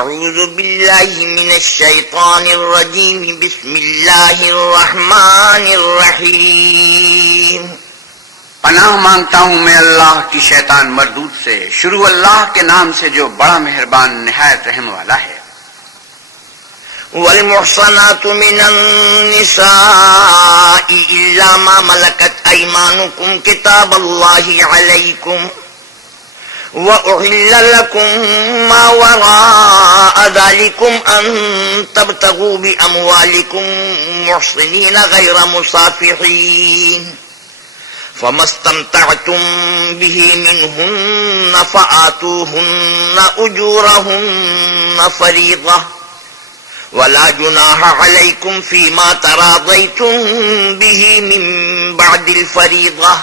اعوذ باللہ من الشیطان الرجیم بسم اللہ الرحمن الرحیم پناہ مانگتا ہوں میں اللہ کی شیطان مردود سے، شروع اللہ کے نام سے جو بڑا مہربان نہایت رحم والا ہے۔ والمحصنات من النساء الا ما ملكت ايمانكم كتاب الله عليكم وأحل لكم ما وراء ذلكم أن تبتغوا بأموالكم محصنين غير مصافحين فما استمتعتم به منهن فآتوهن أجورهن فريضة ولا جناح عليكم فيما تراضيتم به من بعد الفريضة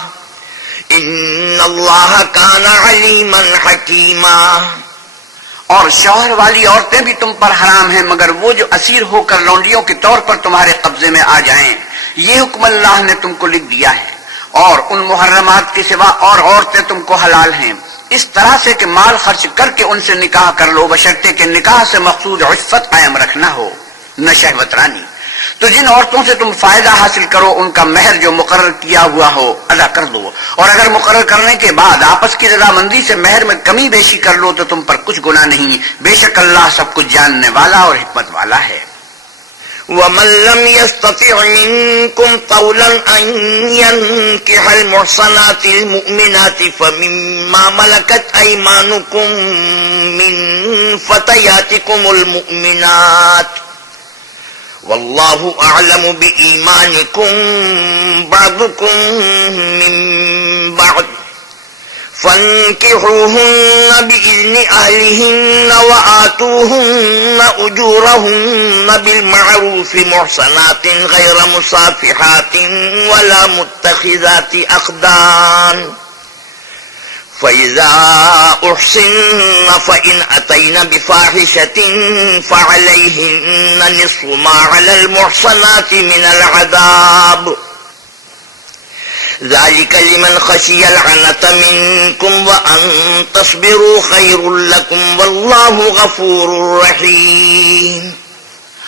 ان اللہ کان علیما حکیما۔ اور شوہر والی عورتیں بھی تم پر حرام ہیں مگر وہ جو اسیر ہو کر لونڈیوں کے طور پر تمہارے قبضے میں آ جائیں، یہ حکم اللہ نے تم کو لکھ دیا ہے۔ اور ان محرمات کے سوا اور عورتیں تم کو حلال ہیں، اس طرح سے کہ مال خرچ کر کے ان سے نکاح کر لو، بشرطے کہ نکاح سے مقصود عفت قائم رکھنا ہو، نہ شہوت رانی۔ تو جن عورتوں سے تم فائدہ حاصل کرو ان کا مہر جو مقرر کیا ہوا ہو ادا کر دو، اور اگر مقرر کرنے کے بعد آپس کی رضامندی سے مہر میں کمی بیشی کر لو تو تم پر کچھ گناہ نہیں، بے شک اللہ سب کچھ جاننے والا اور حکمت والا ہے۔ ومن لم يستطع منكم طولا أن ينكح المحصنات المؤمنات فمما ملكت أيمانكم من فتياتكم المؤمنات والله أعلم بإيمانكم بعضكم من بعض فانكحوهن بإذن أهلهن وآتوهن أجورهن بالمعروف محصنات غير مصافحات ولا متخذات أخدان فإذا أحصن فإن أتين بفاحشة فعليهن نصف ما على المحصنات من العذاب ذلك لمن خشي العنة منكم وأن تصبروا خير لكم والله غفور رحيم۔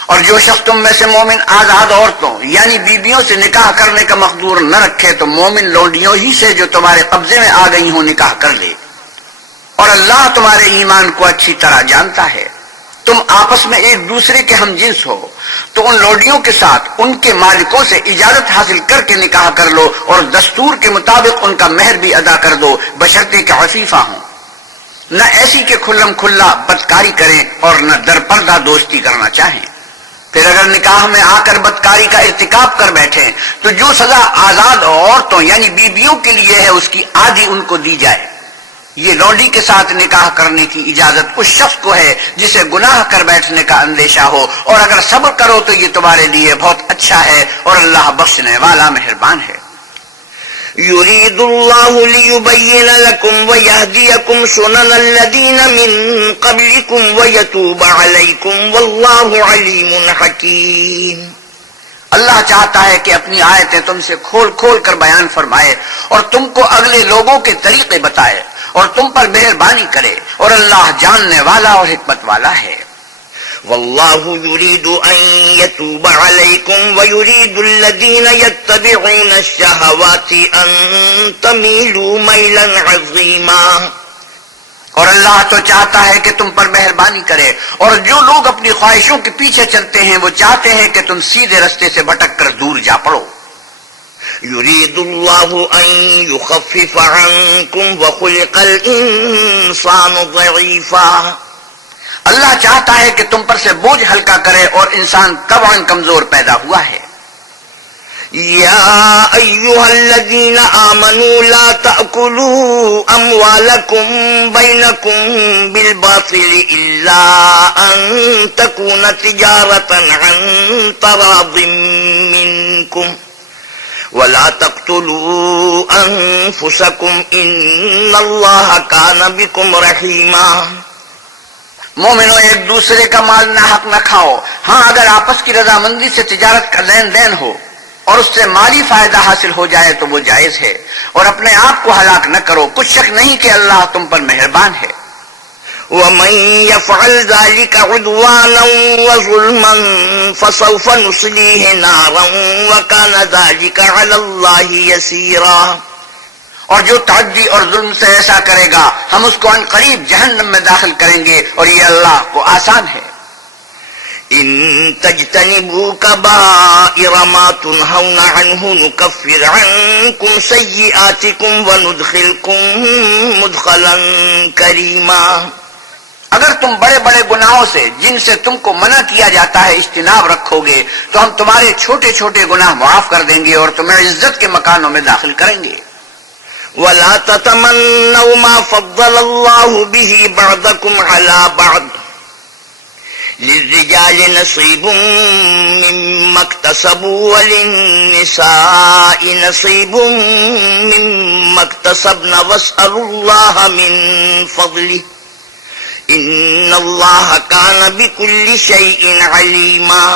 اور جو شخص تم میں سے مومن آزاد عورتوں یعنی بیویوں سے نکاح کرنے کا مقدور نہ رکھے تو مومن لونڈیوں ہی سے جو تمہارے قبضے میں آ گئی ہوں نکاح کر لے، اور اللہ تمہارے ایمان کو اچھی طرح جانتا ہے۔ تم آپس میں ایک دوسرے کے ہم جنس ہو تو ان لونڈیوں کے ساتھ ان کے مالکوں سے اجازت حاصل کر کے نکاح کر لو، اور دستور کے مطابق ان کا مہر بھی ادا کر دو، بشرطے کہ عفیفہ ہوں، نہ ایسی کہ کھلم کھلا بدکاری کریں اور نہ در پردہ دوستی کرنا چاہیں۔ پھر اگر نکاح میں آ کر بدکاری کا ارتکاب کر بیٹھیں تو جو سزا آزاد عورتوں یعنی بیویوں کے لیے ہے اس کی آدھی ان کو دی جائے۔ یہ لونڈی کے ساتھ نکاح کرنے کی اجازت اس شخص کو ہے جسے گناہ کر بیٹھنے کا اندیشہ ہو، اور اگر صبر کرو تو یہ تمہارے لیے بہت اچھا ہے، اور اللہ بخشنے والا مہربان ہے۔ يريد الله ليبين لكم ويهديكم سنن الذين من قبلكم ويتوب عليكم والله عليم حكيم۔ اللہ چاہتا ہے کہ اپنی آیتیں تم سے کھول کھول کر بیان فرمائے اور تم کو اگلے لوگوں کے طریقے بتائے اور تم پر مہربانی کرے، اور اللہ جاننے والا اور حکمت والا ہے۔ والله يريد أن يتوب عليكم ويريد الذين يتبعون الشهوات أن تميلوا ميلا عظيما۔ اور اللہ تو چاہتا ہے کہ تم پر مہربانی کرے، اور جو لوگ اپنی خواہشوں کے پیچھے چلتے ہیں وہ چاہتے ہیں کہ تم سیدھے رستے سے بھٹک کر دور جا پڑو۔ يريد الله أن يخفف عنكم وخلق الإنسان ضعيفا۔ اللہ چاہتا ہے کہ تم پر سے بوجھ ہلکا کرے، اور انسان طبعاً کمزور پیدا ہوا ہے۔ يا أيها الذين آمنوا لا تأكلوا أموالكم بينكم بالباطل إلا أن تكون تجارة عن تراض منكم ولا تقتلوا أنفسكم إن الله كان بكم رحيما۔ مومنو ایک دوسرے کا مال ناحق نہ کھاؤ، ہاں اگر آپس کی رضامندی سے تجارت کا لین دین ہو اور اس سے مالی فائدہ حاصل ہو جائے تو وہ جائز ہے، اور اپنے آپ کو ہلاک نہ کرو، کچھ شک نہیں کہ اللہ تم پر مہربان ہے۔ ومن يفعل ذلك عدوانا وظلما فسوف نصليه نارا وكان ذلك على الله يسيرا. اور جو تعدی اور ظلم سے ایسا کرے گا ہم اس کو عن قریب جہنم میں داخل کریں گے اور یہ اللہ کو آسان ہے. إن تجتنبوا كبائر ما تنهون عنه نكفر عنكم سيئاتكم وندخلكم مدخلا كريما. اگر تم بڑے بڑے گناہوں سے جن سے تم کو منع کیا جاتا ہے اجتناب رکھو گے تو ہم تمہارے چھوٹے چھوٹے گناہ معاف کر دیں گے اور تمہیں عزت کے مکانوں میں داخل کریں گے. ولا تتمنوا ما فضل الله به بعضكم على بعض للرجال نصيب مما اكتسبوا وللنساء نصيب مما اكتسبن واسألوا الله من فضله إن الله كان بكل شيء عليما.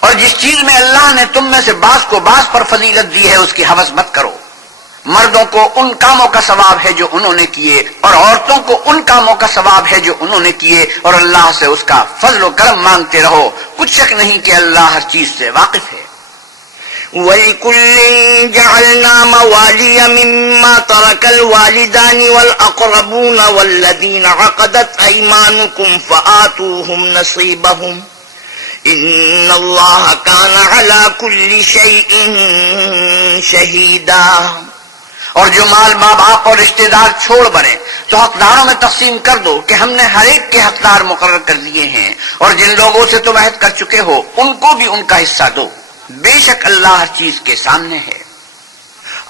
اور جس چیز میں اللہ نے تم میں سے بعض کو بعض پر فضیلت دی ہے اس کی ہوس مت کرو. مردوں کو ان کاموں کا ثواب ہے جو انہوں نے کیے اور عورتوں کو ان کاموں کا ثواب ہے جو انہوں نے کیے اور اللہ سے اس کا فضل و کرم مانگتے رہو. کچھ شک نہیں کہ اللہ ہر چیز سے واقف ہے. وَلِكُلٍّ جَعَلْنَا مَوَالِيَ مِمَّا تَرَكَ الْوَالِدَانِ وَالْأَقْرَبُونَ وَالَّذِينَ عَقَدَتْ أَيْمَانُكُمْ فَآتُوهُمْ نَصِيبَهُمْ إِنَّ اللَّهَ كَانَ عَلَى كُلِّ شَيْءٍ شَهِيدًا. اور جو مال ماں باپ اور رشتہ دار چھوڑ بنے تو حقداروں میں تقسیم کر دو کہ ہم نے ہر ایک کے حقدار مقرر کر دیے ہیں اور جن لوگوں سے تم عہد کر چکے ہو ان کو بھی ان کا حصہ دو. بے شک اللہ ہر چیز کے سامنے ہے.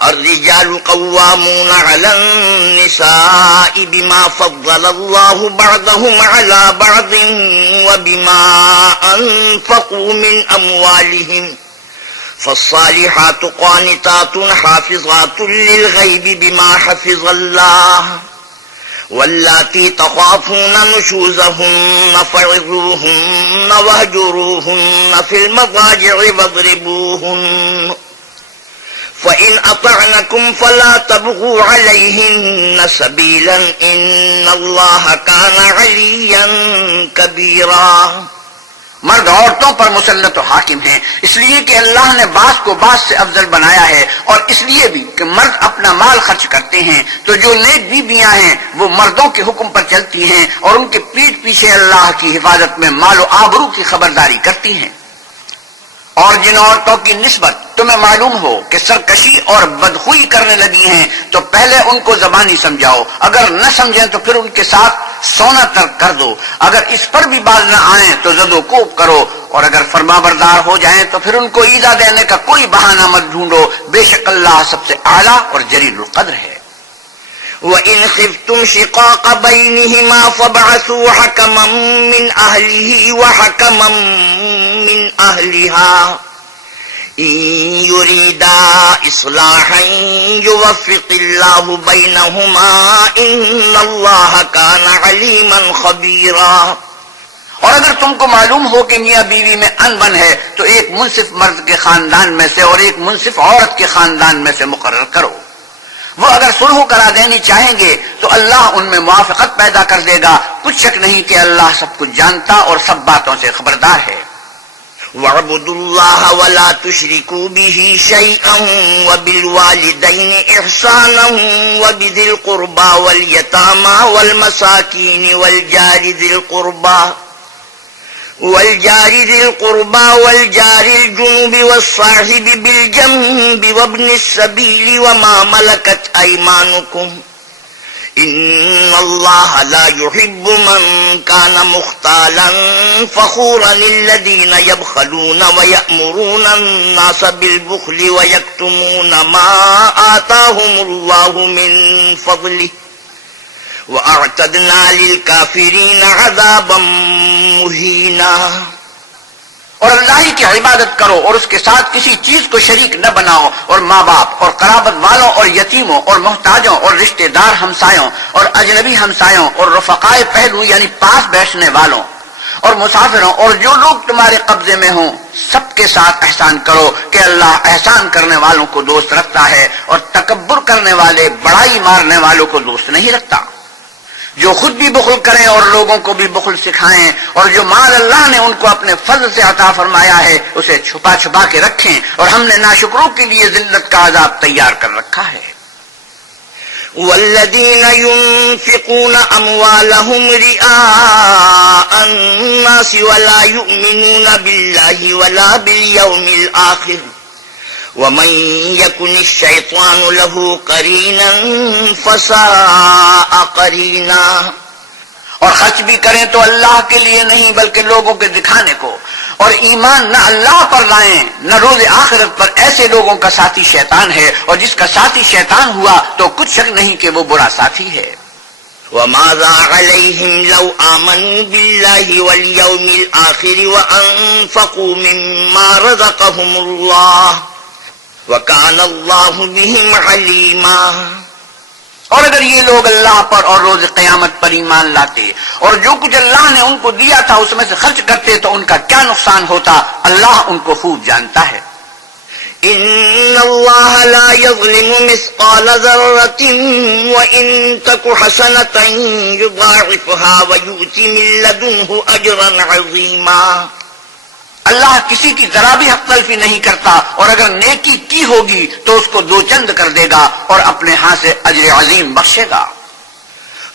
الرجال قوامون على النساء بما فضل الله بعضهم على بعض وبما أنفقوا من أموالهم فالصالحات قانتات حافظات للغيب بما حفظ الله واللاتي تخافون نشوزهن فعظوهن واهجروهن في المضاجع واضربوهن فإن أطعنكم فلا تبغوا عليهن سبيلا إن الله كان عليا كبيرا. مرد عورتوں پر مسلط و حاکم ہیں اس لیے کہ اللہ نے بعض کو بعض سے افضل بنایا ہے اور اس لیے بھی کہ مرد اپنا مال خرچ کرتے ہیں تو جو نیک بیویاں ہیں وہ مردوں کے حکم پر چلتی ہیں اور ان کے پیٹھ پیچھے اللہ کی حفاظت میں مال و آبرو کی خبرداری کرتی ہیں. اور جن عورتوں کی نسبت تمہیں معلوم ہو کہ سرکشی اور بدخوئی کرنے لگی ہیں تو پہلے ان کو زبانی سمجھاؤ. اگر نہ سمجھیں تو پھر ان کے ساتھ سونا ترک کر دو. اگر اس پر بھی باز نہ آئیں تو زد و کوب کرو اور اگر فرما بردار ہو جائیں تو پھر ان کو ایذا دینے کا کوئی بہانہ مت ڈھونڈو. بے شک اللہ سب سے اعلیٰ اور جلیل القدر ہے. وَإِنْ خِفْتُمْ شِقَاقَ بَيْنِهِمَا فَابْعَثُوا حَكَمًا مِّنْ أَهْلِهِ وَحَكَمًا مِّنْ أَهْلِهَا إِن يُرِيدَا إِصْلَاحًا يُوَفِّقِ اللَّهُ بَيْنَهُمَا إِنَّ اللَّهَ كَانَ عَلِيمًا خَبِيرًا. اور اگر تم کو معلوم ہو کہ میاں بیوی میں انبن ہے تو ایک منصف مرد کے خاندان میں سے اور ایک منصف عورت کے خاندان میں سے مقرر کرو. وہ اگر صلح کرا دینی چاہیں گے تو اللہ ان میں موافقت پیدا کر دے گا. کچھ شک نہیں کہ اللہ سب کچھ جانتا اور سب باتوں سے خبردار ہے. وَاعْبُدُوا اللَّهَ وَلَا تُشْرِكُوا بِهِ شَيْئًا وَبِالْوَالِدَيْنِ إِحْسَانًا وَبِذِي الْقُرْبَى وَالْيَتَامَى وَالْمَسَاكِينِ والجار ذي القربى والجار الجنب والصاحب بالجنب وابن السبيل وما ملكت أيمانكم إن الله لا يحب من كان مختالا فخورا الذين يبخلون ويأمرون الناس بالبخل ويكتمون ما آتاهم الله من فضله وَأَعْتَدْنَا لِلْكَافِرِينَ عَذَابًا مُهِينًا. اور اللہ ہی کی عبادت کرو اور اس کے ساتھ کسی چیز کو شریک نہ بناؤ اور ماں باپ اور قرابت والوں اور یتیموں اور محتاجوں اور رشتہ دار ہمسایوں اور اجنبی ہمسایوں اور رفقائے پہلو یعنی پاس بیٹھنے والوں اور مسافروں اور جو لوگ تمہارے قبضے میں ہوں سب کے ساتھ احسان کرو کہ اللہ احسان کرنے والوں کو دوست رکھتا ہے اور تکبر کرنے والے بڑائی مارنے والوں کو دوست نہیں رکھتا. جو خود بھی بخل کریں اور لوگوں کو بھی بخل سکھائیں، اور جو مال اللہ نے ان کو اپنے فضل سے عطا فرمایا ہے اسے چھپا چھپا کے رکھیں، اور ہم نے ناشکروں کے لیے ذلت کا عذاب تیار کر رکھا ہے۔ والذين ينفقون أموالهم رئاء الناس ولا يؤمنون بالله ولا باليوم الآخر ومن يكن الشيطان له قرينا فساء قرينا۔ اور خرچ بھی کریں تو اللہ کے لیے نہیں بلکہ لوگوں کے دکھانے کو، اور ایمان نہ اللہ پر لائیں نہ روز آخرت پر، ایسے لوگوں کا ساتھی شیطان ہے، اور جس کا ساتھی شیطان ہوا تو کچھ شک نہیں کہ وہ برا ساتھی ہے۔ وماذا عليهم لو آمنوا بالله واليوم الآخر وأنفقوا مما رزقهم الله وكان الله بهم عليما۔ اور اگر یہ لوگ اللہ پر اور روز قیامت پر ایمان لاتے اور جو کچھ اللہ نے ان کو دیا تھا اس میں سے خرچ کرتے تو ان کا کیا نقصان ہوتا، اللہ ان کو خوب جانتا ہے۔ ان اللہ لا یظلم مثقال ذرة وان تک حسنة یضاعفها ویؤت من لدنه اجرا عظیما۔ اللہ کسی کی ذرا بھی حق تلفی نہیں کرتا، اور اگر نیکی کی ہوگی تو اس کو دو چند کر دے گا اور اپنے ہاں سے اجر عظیم بخشے گا۔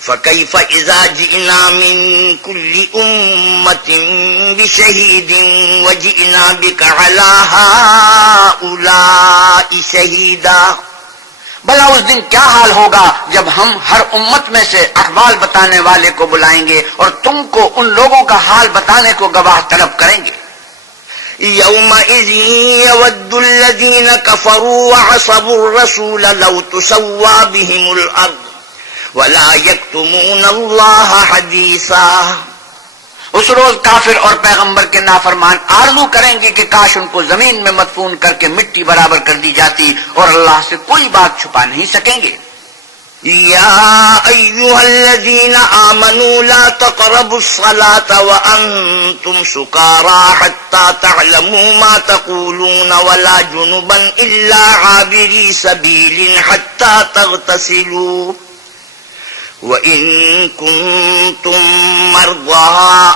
فَكَيْفَ إِذَا جِئْنَا مِن كُلِّ أُمَّةٍ بِشَهِيدٍ وَجِئْنَا بِكَ عَلَى هَؤُلَاءِ شَهِيدًا۔ بھلا اس دن کیا حال ہوگا جب ہم ہر امت میں سے احوال بتانے والے کو بلائیں گے اور تم کو ان لوگوں کا حال بتانے کو گواہ طلب کریں گے۔ يومئذ يود الذين كفروا وعصوا الرسول لو تسوى بهم الأرض ولا يكتمون الله حديثا۔ اس روز کافر اور پیغمبر کے نافرمان آرزو کریں گے کہ کاش ان کو زمین میں مدفون کر کے مٹی برابر کر دی جاتی، اور اللہ سے کوئی بات چھپا نہیں سکیں گے۔ يا أيها الذين آمنوا لا تقربوا الصلاة وأنتم سكارى حتى تعلموا ما تقولون ولا جنبا إلا عابري سبيل حتى تغتسلوا وإن كنتم مرضى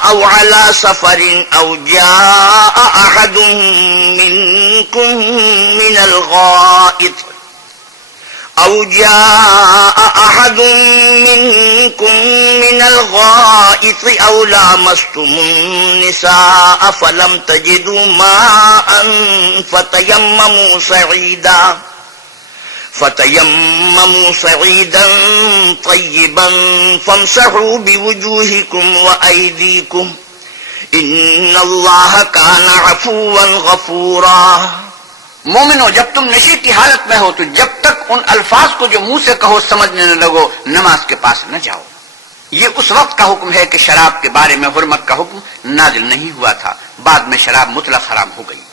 أو على سفر أو جاء أحد منكم من الغائط أو لامستم النساء فلم تجدوا ماء فتيمموا صعيدا طيبا فامسحوا بوجوهكم وأيديكم إن الله كان عفوا غفورا۔ مومنو، جب تم نشے کی حالت میں ہو تو جب تک ان الفاظ کو جو منہ سے کہو سمجھنے نہ لگو نماز کے پاس نہ جاؤ۔ یہ اس وقت کا حکم ہے کہ شراب کے بارے میں حرمت کا حکم نازل نہیں ہوا تھا، بعد میں شراب مطلق حرام ہو گئی۔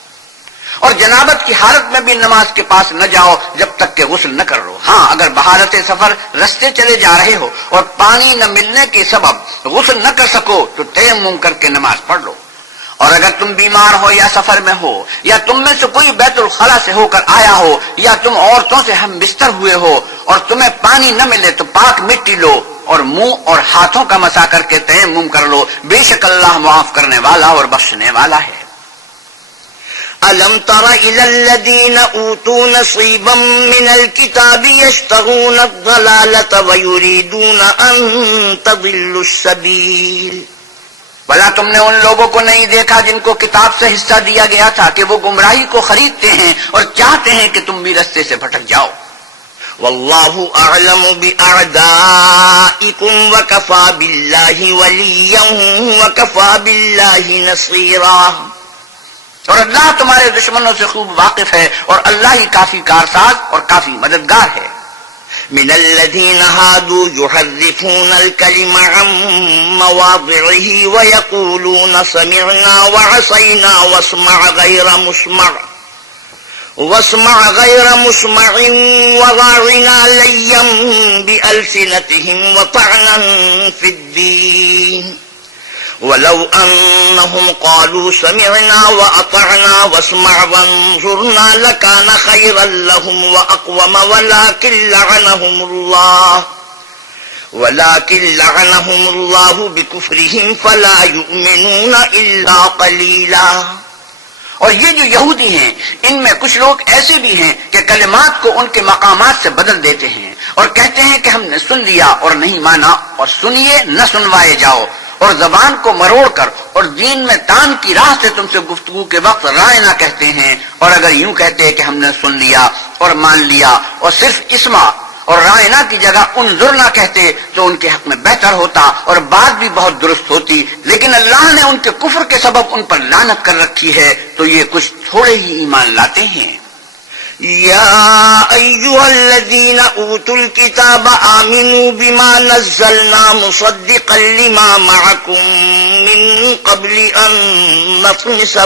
اور جنابت کی حالت میں بھی نماز کے پاس نہ جاؤ جب تک کہ غسل نہ کر لو۔ ہاں، اگر بحالت سفر رستے چلے جا رہے ہو اور پانی نہ ملنے کے سبب غسل نہ کر سکو تو تیمم کر کے نماز پڑھ لو۔ اور اگر تم بیمار ہو یا سفر میں ہو یا تم میں سے کوئی بیت الخلا سے ہو کر آیا ہو یا تم عورتوں سے ہم بستر ہوئے ہو اور تمہیں پانی نہ ملے تو پاک مٹی لو اور منہ اور ہاتھوں کا مسا کر کے تیمم کر لو، بے شک اللہ معاف کرنے والا اور بخشنے والا ہے۔ أَلَمْ تَرَ إِلَى الَّذِينَ أُوتُوا نَصِيبًا مِنَ الْكِتَابِ يَشْتَرُونَ الضَّلَالَةَ وَيُرِيدُونَ أَن تَضِلُّوا السَّبِيلَ۔ بھلا تم نے ان لوگوں کو نہیں دیکھا جن کو کتاب سے حصہ دیا گیا تھا کہ وہ گمراہی کو خریدتے ہیں اور چاہتے ہیں کہ تم بھی رستے سے بھٹک جاؤ۔ واللہ اعلم بأعدائکم وکفى باللہ ولیا وکفى باللہ نصیرا۔ اور اللہ تمہارے دشمنوں سے خوب واقف ہے اور اللہ ہی کافی کارساز اور کافی مددگار ہے۔ من الذين هادوا يحرفون الكلم عن مواضعه ويقولون سمعنا وعصينا واسمع غير مسمع وراعنا ليا بألسنتهم وطعنا في الدين ولو أنهم قالوا سمعنا وأطعنا واسمع وانظرنا لكان خيرا لهم وأقوم ولكن ولكن لعنهم الله بكفرهم فلا يؤمنون إلا قليلا. اور یہ جو یہودی ہیں ان میں کچھ لوگ ایسے بھی ہیں کہ کلمات کو ان کے مقامات سے بدل دیتے ہیں اور کہتے ہیں کہ ہم نے سن لیا اور نہیں مانا، اور سنیے نہ سنوائے جاؤ، اور زبان کو مروڑ کر اور دین میں تان کی راہ سے تم سے گفتگو کے وقت رائے نہ کہتے ہیں، اور اگر یوں کہتے کہ ہم نے سن لیا اور مان لیا اور صرف اسما اور رائنا کی جگہ انظر نہ کہتے تو ان کے حق میں بہتر ہوتا اور بات بھی بہت درست ہوتی، لیکن اللہ نے ان کے کفر کے سبب ان پر لعنت کر رکھی ہے تو یہ کچھ تھوڑے ہی ایمان لاتے ہیں. يا أيها الذين أوتوا الكتاب آمنوا بما نزلنا مصدقا لما معكم من قبل أن نطمس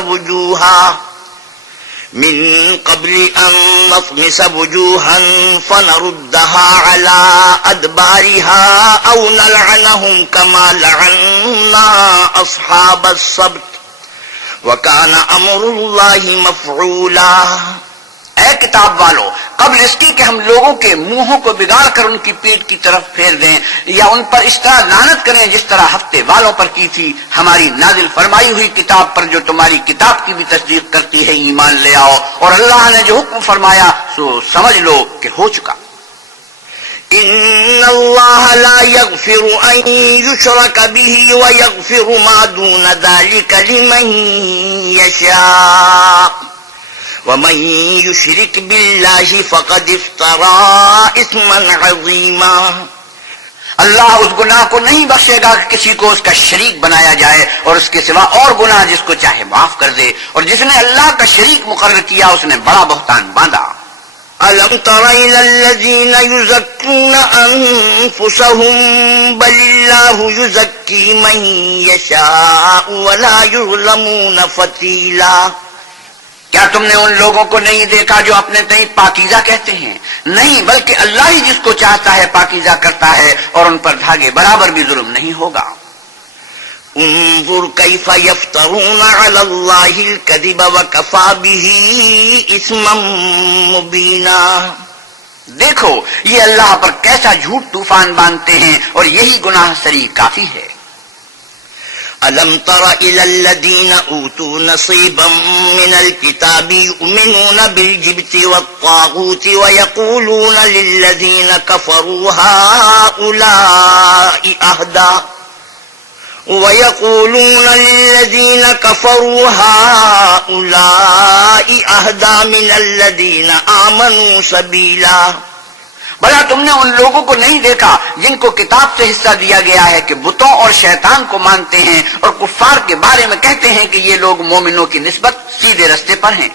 وجوها فنردها على أدبارها أو نلعنهم كما لعنا أصحاب السبت وكان أمر الله مفعولا. اے کتاب والو، قبل اس کی کہ ہم لوگوں کے منہوں کو بگاڑ کر ان کی پیٹ کی طرف پھیر دیں یا ان پر اس طرح لعنت کریں جس طرح ہفتے والوں پر کی تھی، ہماری نازل فرمائی ہوئی کتاب پر جو تمہاری کتاب کی بھی تصدیق کرتی ہے ایمان لے آؤ، اور اللہ نے جو حکم فرمایا سو سمجھ لو کہ ہو چکا. ان اللہ لا یغفر ان یشرک به ویغفر ما دون ذلك لمن یشاء ومن يشرك بالله فقد افترى اثما عظيما. اللہ اس گناہ کو نہیں بخشے گا کہ کسی کو اس کا شریک بنایا جائے اور اس کے سوا اور گناہ جس کو چاہے معاف کر دے، اور جس نے اللہ کا شریک مقرر کیا اس نے بڑا بہتان باندھا. أَلَمْ تَرَ إِلَى الَّذِينَ يُزَكُّونَ أَنفُسَهُم بَلِ اللَّهُ يُزَكِّي مَن يَشَاءُ وَلَا يُظْلَمُونَ فَتِيلًا. کیا تم نے ان لوگوں کو نہیں دیکھا جو اپنے تئیں پاکیزہ کہتے ہیں؟ نہیں، بلکہ اللہ ہی جس کو چاہتا ہے پاکیزہ کرتا ہے، اور ان پر دھاگے برابر بھی ظلم نہیں ہوگا. انظر كيف يفترون على الله الكذب وكفى به اثما مبينا. دیکھو یہ اللہ پر کیسا جھوٹ طوفان باندھتے ہیں اور یہی گناہ سری کافی ہے. أَلَمْ تَرَ إِلَى الَّذِينَ أُوتُوا نَصِيبًا مِنَ الْكِتَابِ يُؤْمِنُونَ بِالْجِبْتِ وَالطَّاغُوتِ وَيَقُولُونَ لِلَّذِينَ كَفَرُوا هَؤُلَاءِ أَهْدَى مِنَ الَّذِينَ آمَنُوا سَبِيلًا. بھلا تم نے ان لوگوں کو نہیں دیکھا جن کو کتاب سے حصہ دیا گیا ہے کہ بتوں اور شیطان کو مانتے ہیں اور کفار کے بارے میں کہتے ہیں کہ یہ لوگ مومنوں کی نسبت سیدھے رستے پر ہیں.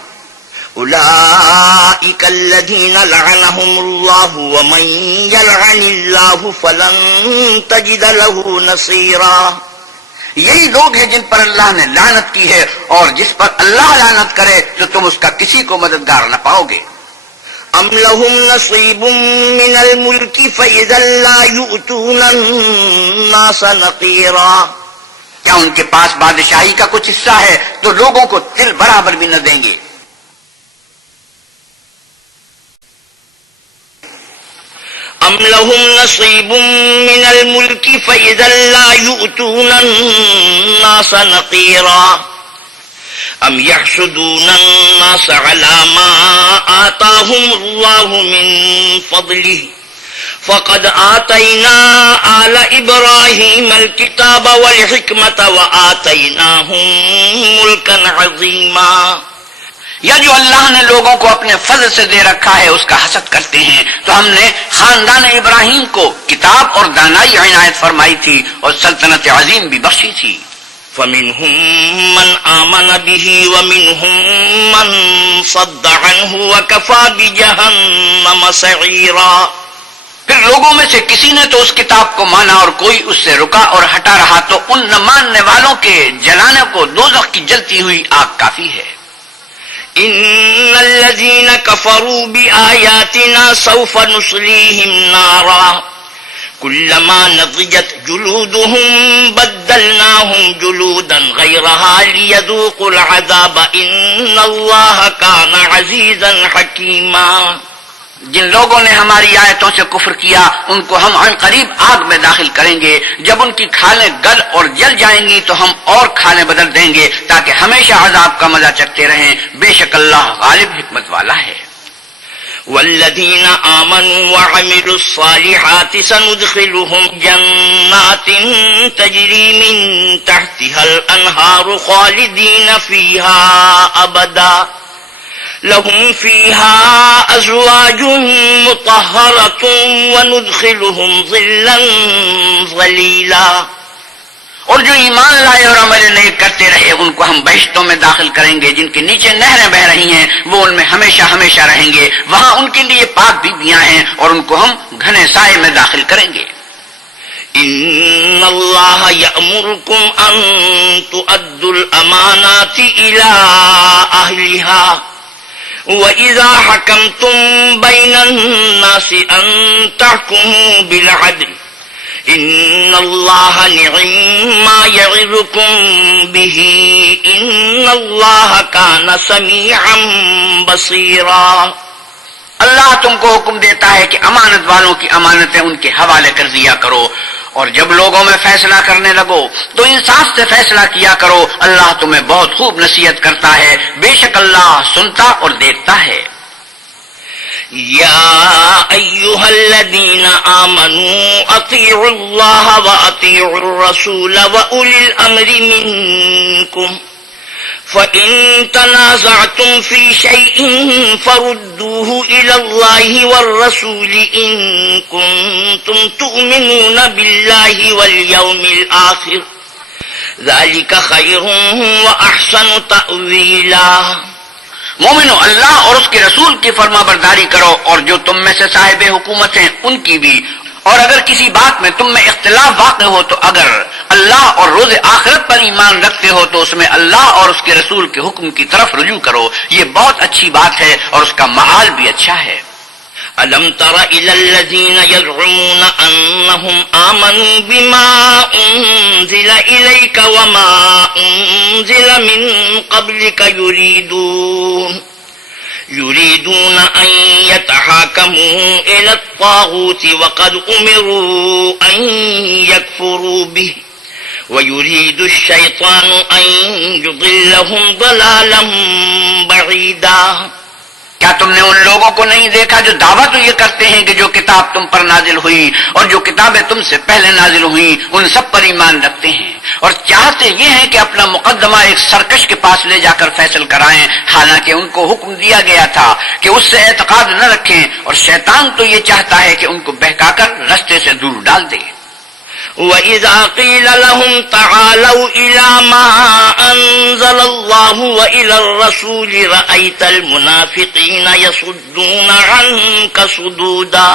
أولئك الذين لعنهم الله ومن يلعن الله فلن تجد له نصيرا. یہی لوگ ہیں جن پر اللہ نے لعنت کی ہے، اور جس پر اللہ لعنت کرے تو تم اس کا کسی کو مددگار نہ پاؤ گے. ام لهم نصیب من الملک فإذا لا يؤتون الناس نقیرا. کیا ان کے پاس بادشاہی کا کچھ حصہ ہے تو لوگوں کو تل برابر بھی نہ دیں گے. ام لهم نصیب من الملک فإذا لا يؤتون الناس نقیرا. ام يحسدون الناس على ما آتاهم الله من فضله فقد آتينا آل إبراهيم الكتاب والحكمة وآتيناهم ملكا عظيما. یا جو اللہ نے لوگوں کو اپنے فضل سے دے رکھا ہے اس کا حسد کرتے ہیں، تو ہم نے خاندان ابراہیم کو کتاب اور دانائی عنایت فرمائی تھی اور سلطنت عظیم بھی بخشی تھی. فمنهم من آمن به ومنهم من صد عنه وكفى بجهنم سعيرا. پھر لوگوں میں سے کسی نے تو اس کتاب کو مانا اور کوئی اس سے رکا اور ہٹا رہا، تو ان نہ ماننے والوں کے جلانے کو دوزخ کی جلتی ہوئی آگ کافی ہے. ان الذين كفروا بآياتنا سوف نصليهم نارا كلما نضجت جلودهم بدلناهم جلودا غيرها ليذوقوا العذاب ان الله كان عزيزا حكيما. جن لوگوں نے ہماری آیتوں سے کفر کیا ان کو ہم عن قریب آگ میں داخل کریں گے، جب ان کی کھالیں گل اور جل جائیں گی تو ہم اور کھالیں بدل دیں گے تاکہ ہمیشہ عذاب کا مزہ چکھتے رہیں، بے شک اللہ غالب حکمت والا ہے۔ والذين آمنوا وعملوا الصالحات سندخلهم جنات تجري من تحتها الأنهار خالدين فيها أبدا لهم فيها أزواج مطهرة وندخلهم ظلا ظليلا۔ اور جو ایمان لائے اور عمل نیک کرتے رہے ان کو ہم بہشتوں میں داخل کریں گے جن کے نیچے نہریں بہ رہی ہیں، وہ ان میں ہمیشہ ہمیشہ رہیں گے، وہاں ان کے لیے پاک بیویاں ہیں اور ان کو ہم گھنے سائے میں داخل کریں گے۔ ان اللہ یأمرکم ان تؤدوا الامانات الى اہلها وَإِذَا حَكَمْتُمْ بَيْنَ النَّاسِ أَن تَحْكُمُوا بِالْعَدْلِ إِنَّ اللَّهَ نِعِمَّا يَعِظُكُمْ بِهِ إِنَّ اللَّهَ كَانَ سَمِيعًا بَصِيرًا۔ اللہ تم کو حکم دیتا ہے کہ امانت والوں کی امانتیں ان کے حوالے کر دیا کرو، اور جب لوگوں میں فیصلہ کرنے لگو تو انصاف سے فیصلہ کیا کرو، اللہ تمہیں بہت خوب نصیحت کرتا ہے، بے شک اللہ سنتا اور دیکھتا ہے۔ یا ایھا الذین آمنوا اطیعوا اللہ واطیعوا الرسول واولی الامر منکم فَإِن تَنَازَعْتُمْ فِي شَيْءٍ فَرُدُّوهُ إِلَى اللَّهِ وَالرَّسُولِ إِن كُنتُمْ تُؤْمِنُونَ بِاللَّهِ وَالْيَوْمِ الْآخِرِ ذَلِكَ خَيْرٌ وَأَحْسَنُ تَأْوِيلًا۔ مومنو، اللہ اور اس کے رسول کی فرما برداری کرو، اور جو تم میں سے صاحب حکومت ہیں ان کی بھی، اور اگر کسی بات میں تم میں اختلاف واقع ہو تو اگر اللہ اور روز آخرت پر ایمان رکھتے ہو تو اس میں اللہ اور اس کے رسول کے حکم کی طرف رجوع کرو، یہ بہت اچھی بات ہے اور اس کا معال بھی اچھا ہے۔ أَلَمْ تَرَ إِلَى الَّذِينَ يَزْعُمُونَ أَنَّهُمْ آمَنُوا بِمَا أُنزِلَ إِلَيْكَ وَمَا أُنزِلَ مِن قَبْلِكَ يريدون أن يتحاكموا إلى الطاغوت وقد أمروا أن يكفروا به ويريد الشيطان أن يضلهم ضلالا بعيدا۔ کیا تم نے ان لوگوں کو نہیں دیکھا جو دعویٰ تو یہ کرتے ہیں کہ جو کتاب تم پر نازل ہوئی اور جو کتابیں تم سے پہلے نازل ہوئیں ان سب پر ایمان رکھتے ہیں، اور چاہتے یہ ہیں کہ اپنا مقدمہ ایک سرکش کے پاس لے جا کر فیصل کرائیں، حالانکہ ان کو حکم دیا گیا تھا کہ اس سے اعتقاد نہ رکھیں، اور شیطان تو یہ چاہتا ہے کہ ان کو بہکا کر رستے سے دور ڈال دے۔ وَإِذَا قِيلَ لَهُمْ تَعَالَوْا إِلَى مَا أَنزَلَ اللَّهُ وَإِلَى الرَّسُولِ رَأَيْتَ الْمُنَافِقِينَ يَصُدُّونَ عَنكَ صُدُودًا۔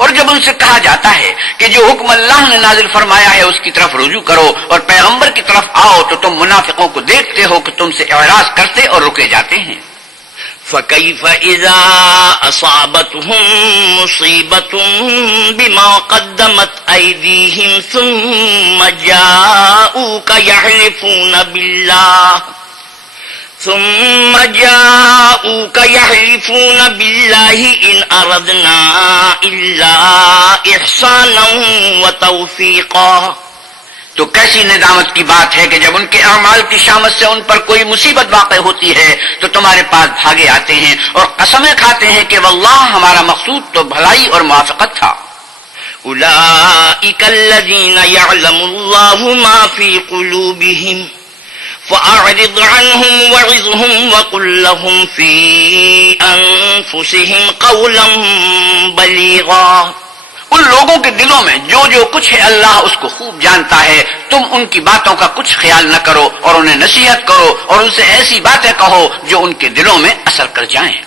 اور جب ان سے کہا جاتا ہے کہ جو حکم اللہ نے نازل فرمایا ہے اس کی طرف رجوع کرو اور پیغمبر کی طرف آؤ تو تم منافقوں کو دیکھتے ہو کہ تم سے اعراض کرتے اور رکے جاتے ہیں۔ فَكَيْفَ إِذَا أَصَابَتْهُم مُّصِيبَةٌ بِمَا قَدَّمَتْ أَيْدِيهِمْ ثُمَّ جَاءُوكَ يَحْلِفُونَ بِاللَّهِ إِنْ أَرَدْنَا إِلَّا إِحْسَانًا وَتَوْفِيقًا۔ تو کیسی ندامت کی بات ہے کہ جب ان کے اعمال کی شامت سے ان پر کوئی مصیبت واقع ہوتی ہے تو تمہارے پاس بھاگے آتے ہیں اور قسمیں کھاتے ہیں کہ واللہ ہمارا مقصود تو بھلائی اور موافقت تھا۔ أولئك الذين يعلم الله ما في قلوبهم فأعرض عنهم وعظهم وقل لهم في أنفسهم قولا بليغا۔ ان لوگوں کے دلوں میں جو کچھ ہے اللہ اس کو خوب جانتا ہے، تم ان کی باتوں کا کچھ خیال نہ کرو اور انہیں نصیحت کرو اور ان سے ایسی باتیں کہو جو ان کے دلوں میں اثر کر جائیں۔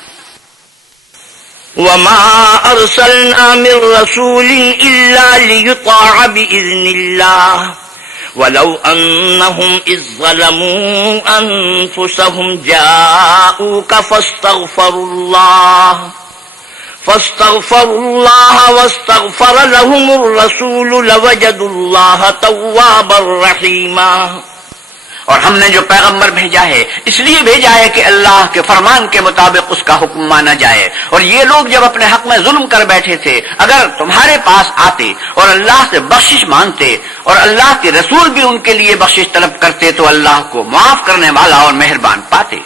وَمَا أَرْسَلْنَا مِن رَّسُولٍ إِلَّا لِيُطَاعَ بِإِذْنِ اللَّهِ وَلَوْ أَنَّهُمْ إِذ ظَّلَمُوا أَنفُسَهُمْ جَاءُوكَ فاستغفروا الله واستغفر لهم الرسول لوجدوا الله توابا رحيما۔ اور ہم نے جو پیغمبر بھیجا ہے اس لیے بھیجا ہے کہ اللہ کے فرمان کے مطابق اس کا حکم مانا جائے. اور یہ لوگ جب اپنے حق میں ظلم کر بیٹھے تھے اگر تمہارے پاس آتے اور اللہ سے بخشش مانگتے اور اللہ کے رسول بھی ان کے لیے بخشش طلب کرتے تو اللہ کو معاف کرنے والا اور مہربان پاتے.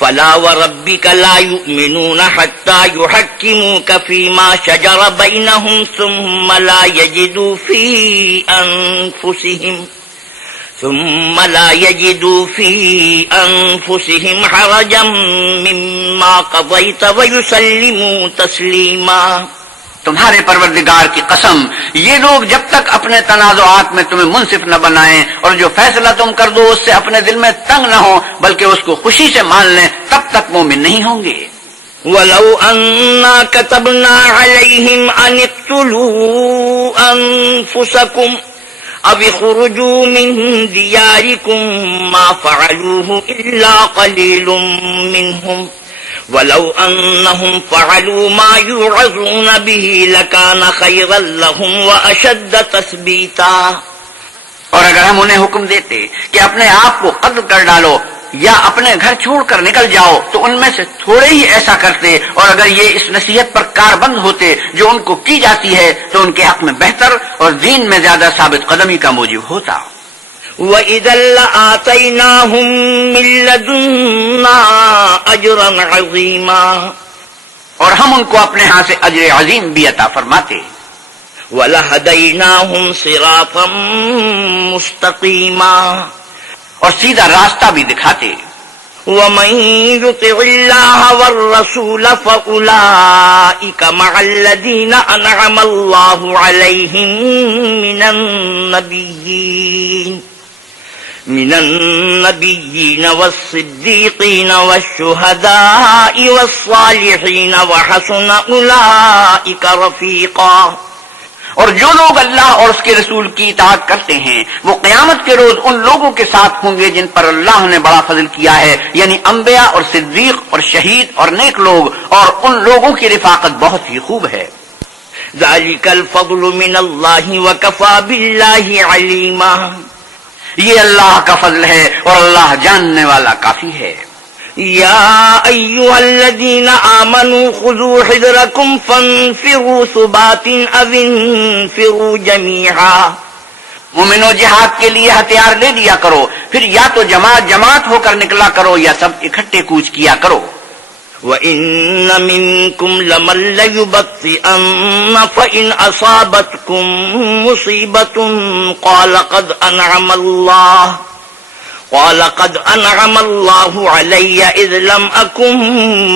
فلا وربك لا يؤمنون حتى يحكموك فيما شجر بينهم ثم لا يجدوا في أنفسهم حرجا مما قضيت ويسلموا تسليما. تمہارے پروردگار کی قسم یہ لوگ جب تک اپنے تنازعات میں تمہیں منصف نہ بنائیں اور جو فیصلہ تم کر دو اس سے اپنے دل میں تنگ نہ ہو بلکہ اس کو خوشی سے مان لیں تب تک مومن نہیں ہوں گے. وَلَوْ أَنَّا كَتَبْنَا عَلَيْهِمْ أَنِ اقْتُلُوا أَنفُسَكُمْ أَوْ اخْرُجُوا مِنْ دِيَارِكُمْ مَا فَعَلُوهُ إِلَّا قَلِيلٌ مِّنْهُمْ وَلَوْ أَنَّهُمْ فَعَلُوا مَا يُوعَظُونَ بِهِ لَكَانَ خَيْرًا لَهُمْ وَأَشَدَّ تَثْبِيتًا. اور اگر ہم انہیں حکم دیتے کہ اپنے آپ کو قتل کر ڈالو یا اپنے گھر چھوڑ کر نکل جاؤ تو ان میں سے تھوڑے ہی ایسا کرتے اور اگر یہ اس نصیحت پر کاربند ہوتے جو ان کو کی جاتی ہے تو ان کے حق میں بہتر اور دین میں زیادہ ثابت قدمی کا موجب ہوتا. وَإِذًا لَّآتَيْنَاهُم مِّن لَّدُنَّا أَجْرًا عَظِيمًا. اور ہم ان کو اپنے ہاں سے اجر عظیم بھی عطا فرماتے. وَلَهَدَيْنَاهُمْ صِرَاطًا مُّسْتَقِيمًا. اور سیدھا راستہ بھی دکھاتے. وَمَن يُطِعِ اللَّهَ وَالرَّسُولَ فَأُولَٰئِكَ مَعَ الَّذِينَ أَنْعَمَ اللَّهُ عَلَيْهِم من النبيين والصديقين والشهداء والصالحين وحسن أولئك رفيقا. اور جو لوگ اللہ اور اس کے رسول کی اطاعت کرتے ہیں وہ قیامت کے روز ان لوگوں کے ساتھ ہوں گے جن پر اللہ نے بڑا فضل کیا ہے یعنی انبیاء اور صدیق اور شہید اور نیک لوگ اور ان لوگوں کی رفاقت بہت ہی خوب ہے. ذلك الفضل من الله وكفى بالله عليما. یہ اللہ کا فضل ہے اور اللہ جاننے والا کافی ہے. یا ایھا الذین آمنوا خذوا حذرکم فانفروا ثبات او انفروا جمیعا. مومنو جہاد کے لیے ہتھیار لے لیا کرو پھر یا تو جماعت جماعت ہو کر نکلا کرو یا سب اکٹھے کوچ کیا کرو. وَإِنَّ مِنكُمْ لَمَن لَّيُبَطِّئَنَّ فَإِنْ أَصَابَتْكُم مُّصِيبَةٌ قَالَ قَدْ أَنْعَمَ اللَّهُ عَلَيَّ إِذْ لَمْ أَكُن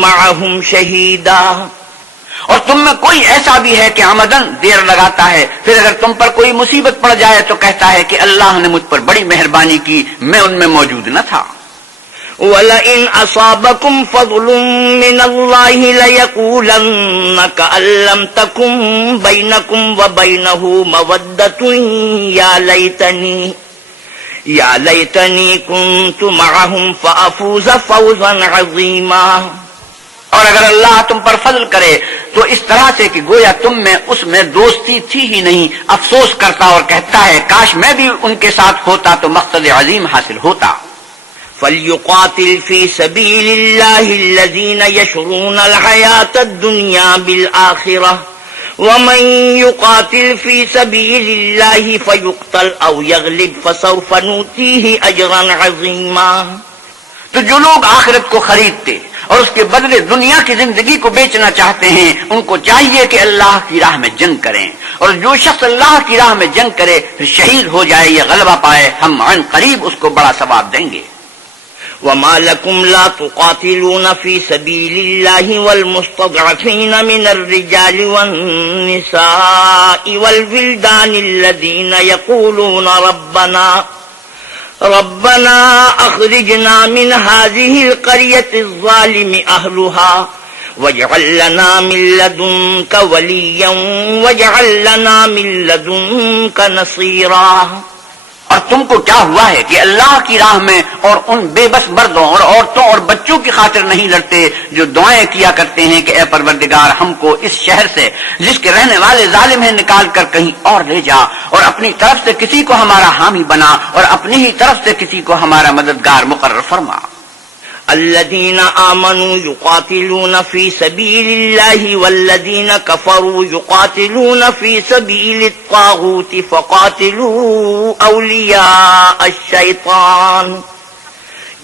مَّعَهُمْ شَهِيدًا. اور تم میں کوئی ایسا بھی ہے کہ عمدن دیر لگاتا ہے پھر اگر تم پر کوئی مصیبت پڑ جائے تو کہتا ہے کہ اللہ نے مجھ پر بڑی مہربانی کی میں ان میں موجود نہ تھا. وَلَئِنْ أَصَابَكُمْ فَضْلٌ مِّنَ اللَّهِ لَيَقُولَنَّ كَأَن لَّمْ تَكُن بَيْنَكُمْ وَبَيْنَهُ مَوَدَّةٌ يَا لَيْتَنِي كُنتُ مَعَهُمْ فَأَفُوزَ فَوْزًا عَظِيمًا. اور اگر اللہ تم پر فضل کرے تو اس طرح سے کہ گویا تم میں اس میں دوستی تھی ہی نہیں افسوس کرتا اور کہتا ہے کاش میں بھی ان کے ساتھ ہوتا تو مقصد عظیم حاصل ہوتا. فَلْيُقَاتِلْ فِي سَبِيلِ اللَّهِ الَّذِينَ يَشْرُونَ الْحَيَاةَ الدُّنْيَا بِالْآخِرَةِ وَمَن يُقَاتِلْ فِي سَبِيلِ اللَّهِ فَيُقْتَلْ أَوْ يَغْلِبْ فَسَوْفَ نُؤْتِيهِ أَجْرًا عَظِيمًا. تو جو لوگ آخرت کو خریدتے اور اس کے بدلے دنیا کی زندگی کو بیچنا چاہتے ہیں ان کو چاہیے کہ اللہ کی راہ میں جنگ کریں اور جو شخص اللہ کی راہ میں جنگ کرے پھر شہید ہو جائے یا غلبہ پائے ہم عن قریب اس کو بڑا ثواب دیں گے. وَمَا لَكُمْ لَا تُقَاتِلُونَ فِي سَبِيلِ اللَّهِ وَالْمُسْتَضْعَفِينَ مِنَ الرِّجَالِ وَالنِّسَاءِ وَالْوِلْدَانِ الَّذِينَ يَقُولُونَ رَبَّنَا أَخْرِجْنَا مِنْ هَٰذِهِ الْقَرْيَةِ الظَّالِمِ أَهْلُهَا وَاجْعَل لَّنَا مِن لَّدُنكَ وَلِيًّا وَاجْعَل لَّنَا مِن لَّدُنكَ نَصِيرًا. اور تم کو کیا ہوا ہے کہ اللہ کی راہ میں اور ان بے بس مردوں اور عورتوں اور بچوں کی خاطر نہیں لڑتے جو دعائیں کیا کرتے ہیں کہ اے پروردگار ہم کو اس شہر سے جس کے رہنے والے ظالم ہیں نکال کر کہیں اور لے جا، اور اپنی طرف سے کسی کو ہمارا حامی بنا اور اپنی ہی طرف سے کسی کو ہمارا مددگار مقرر فرما۔ الذين آمنوا يقاتلون في سبيل الله والذين كفروا يقاتلون في سبيل الطاغوت فقاتلوا أولياء الشيطان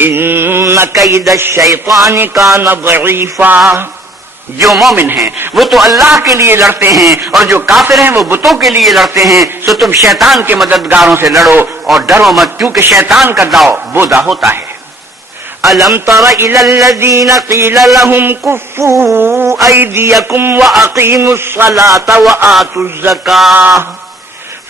إن كيد الشيطان كان ضعيفا۔ جو مومن ہیں وہ تو اللہ کے لیے لڑتے ہیں اور جو کافر ہیں وہ بتوں کے لیے لڑتے ہیں، سو تم شیطان کے مددگاروں سے لڑو اور ڈرو مت، کیونکہ شیطان کا داؤ بودا ہوتا ہے۔ ألم تر إلى الذين قيل لهم كفوا أيديكم وأقيموا الصلاة وآتوا الزكاة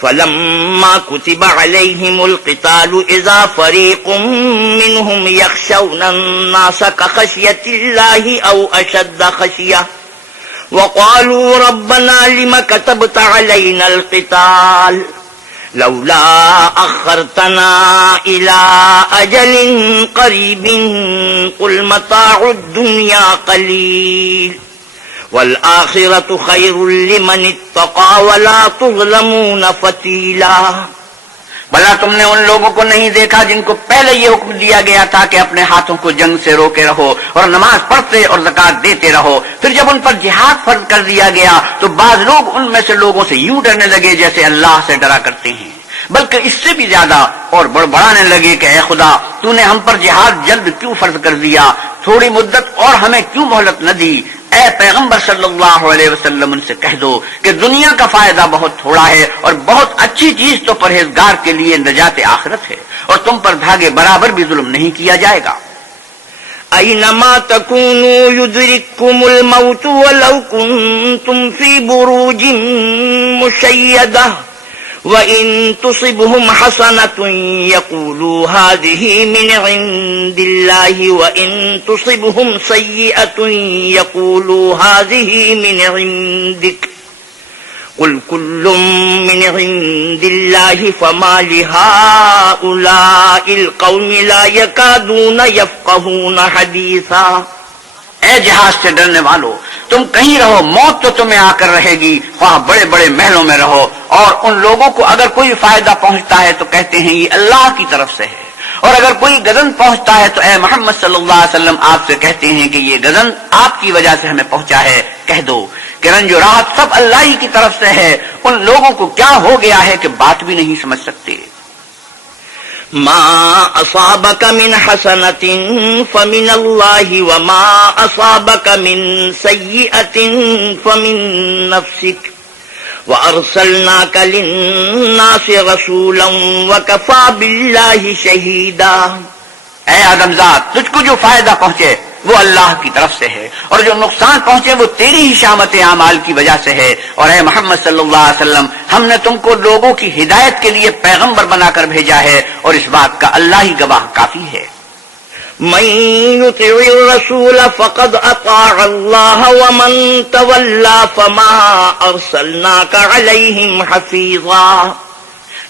فلما كتب عليهم القتال إذا فريق منهم يخشون الناس كخشية الله أو أشد خشية وقالوا ربنا لم كتبت علينا القتال لولا أخرتنا إلى أجل قريب قل متاع الدنيا قليل والآخرة خير لمن اتقى ولا تظلمون فتيلا۔ بھلا تم نے ان لوگوں کو نہیں دیکھا جن کو پہلے یہ حکم دیا گیا تھا کہ اپنے ہاتھوں کو جنگ سے روکے رہو اور نماز پڑھتے اور زکات دیتے رہو، پھر جب ان پر جہاد فرض کر دیا گیا تو بعض لوگ ان میں سے لوگوں سے یوں ڈرنے لگے جیسے اللہ سے ڈرا کرتے ہیں، بلکہ اس سے بھی زیادہ اور بڑبڑانے لگے کہ اے خدا تو نے ہم پر جہاد جلد کیوں فرض کر دیا، تھوڑی مدت اور ہمیں کیوں مہلت نہ دی۔ اے پیغمبر صلی اللہ علیہ وسلم ان سے کہہ دو کہ دنیا کا فائدہ بہت تھوڑا ہے اور بہت اچھی چیز تو پرہیزگار کے لیے نجات آخرت ہے، اور تم پر دھاگے برابر بھی ظلم نہیں کیا جائے گا۔ أينما تكونوا يدرككم الموت ولو كنتم في بروج مشيدة وإن تصبهم حسنة يقولوا هذه من عند الله وإن تصبهم سيئة يقولوا هذه من عندك قل كل من عند الله فما لهؤلاء القوم لا يكادون يفقهون حديثا۔ اے جہاز سے ڈرنے والو، تم کہیں رہو موت تو تمہیں آ کر رہے گی، خواہ بڑے بڑے محلوں میں رہو، اور ان لوگوں کو اگر کوئی فائدہ پہنچتا ہے تو کہتے ہیں یہ اللہ کی طرف سے ہے، اور اگر کوئی غضب پہنچتا ہے تو اے محمد صلی اللہ علیہ وسلم آپ سے کہتے ہیں کہ یہ غضب آپ کی وجہ سے ہمیں پہنچا ہے۔ کہہ دو کہ رنج و راحت سب اللہ ہی کی طرف سے ہے، ان لوگوں کو کیا ہو گیا ہے کہ بات بھی نہیں سمجھ سکتے۔ ما أصابك من حسنة فمن الله وما أصابك من سيئة فمن نفسك وأرسلناك للناس رسولا وكفى بالله شهيدا۔ اے آدم ذات، تجھ کو جو فائدہ پہنچے وہ اللہ کی طرف سے ہے، اور جو نقصان پہنچے وہ تیری ہی شامت اعمال کی وجہ سے ہے، اور اے محمد صلی اللہ علیہ وسلم ہم نے تم کو لوگوں کی ہدایت کے لیے پیغمبر بنا کر بھیجا ہے، اور اس بات کا اللہ ہی گواہ کافی ہے۔ من يطع الرسول فقد اطاع الله ومن تولى فما ارسلناك عليهم حفيظا۔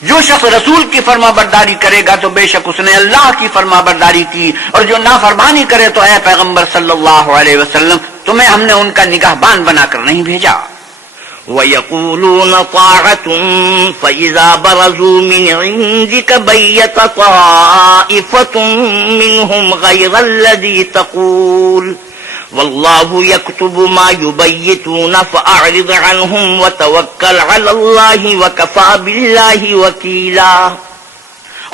جو شخص رسول کی فرما برداری کرے گا تو بے شک اس نے اللہ کی فرما برداری کی، اور جو نافرمانی کرے تو اے پیغمبر صلی اللہ علیہ وسلم تمہیں ہم نے ان کا نگہبان بنا کر نہیں بھیجا۔ وَيَقُولُونَ طَاعَةٌ فَإِذَا بَرَزُوا مِنْ عِنْدِكَ بَيَّتَ طَائِفَةٌ مِّنْهُمْ غَيْرَ الَّذِي تَقُولُ وَاللَّهُ يَكْتُبُ مَا يُبَيِّتُونَ فَأَعْرِضْ عَنْهُمْ وَتَوَكَّلْ عَلَى اللَّهِ وَكَفَى بِاللَّهِ وَكِيلًا۔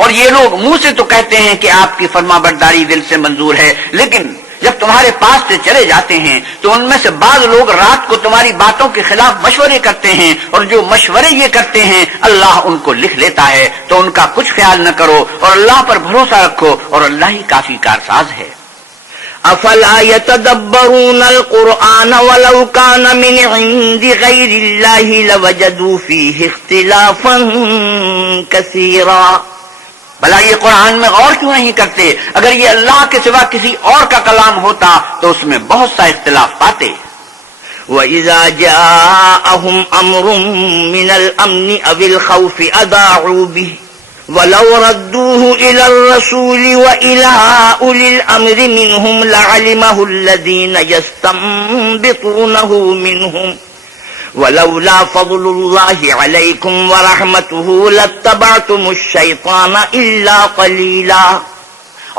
اور یہ لوگ منہ سے تو کہتے ہیں کہ آپ کی فرما برداری دل سے منظور ہے، لیکن جب تمہارے پاس سے چلے جاتے ہیں تو ان میں سے بعض لوگ رات کو تمہاری باتوں کے خلاف مشورے کرتے ہیں، اور جو مشورے یہ کرتے ہیں اللہ ان کو لکھ لیتا ہے، تو ان کا کچھ خیال نہ کرو اور اللہ پر بھروسہ رکھو، اور اللہ ہی کافی کارساز ہے۔ افلا يتدبرون القرآن ولو كان من عند غير الله لوجدوا فيه اختلافا كثيرا۔ بھلا یہ قرآن میں غور کیوں نہیں کرتے؟ اگر یہ اللہ کے سوا کسی اور کا کلام ہوتا تو اس میں بہت سا اختلاف پاتے۔ وَإِذَا جَاءَهُمْ أَمْرٌ مِّنَ الْأَمْنِ أَوِ الْخَوْفِ أَذَاعُوا بِهِ وَلَوْ رَدُّوهُ إِلَى الرَّسُولِ وَإِلَى أُولِي الْأَمْرِ مِنْهُمْ لَعَلِمَهُ الَّذِينَ يَسْتَنبِطُونَهُ مِنْهُمْ وَلَوْلَا فَضْلُ اللَّهِ عَلَيْكُمْ وَرَحْمَتُهُ لَاتَّبَعْتُمُ الشَّيْطَانَ إِلَّا قَلِيلًا۔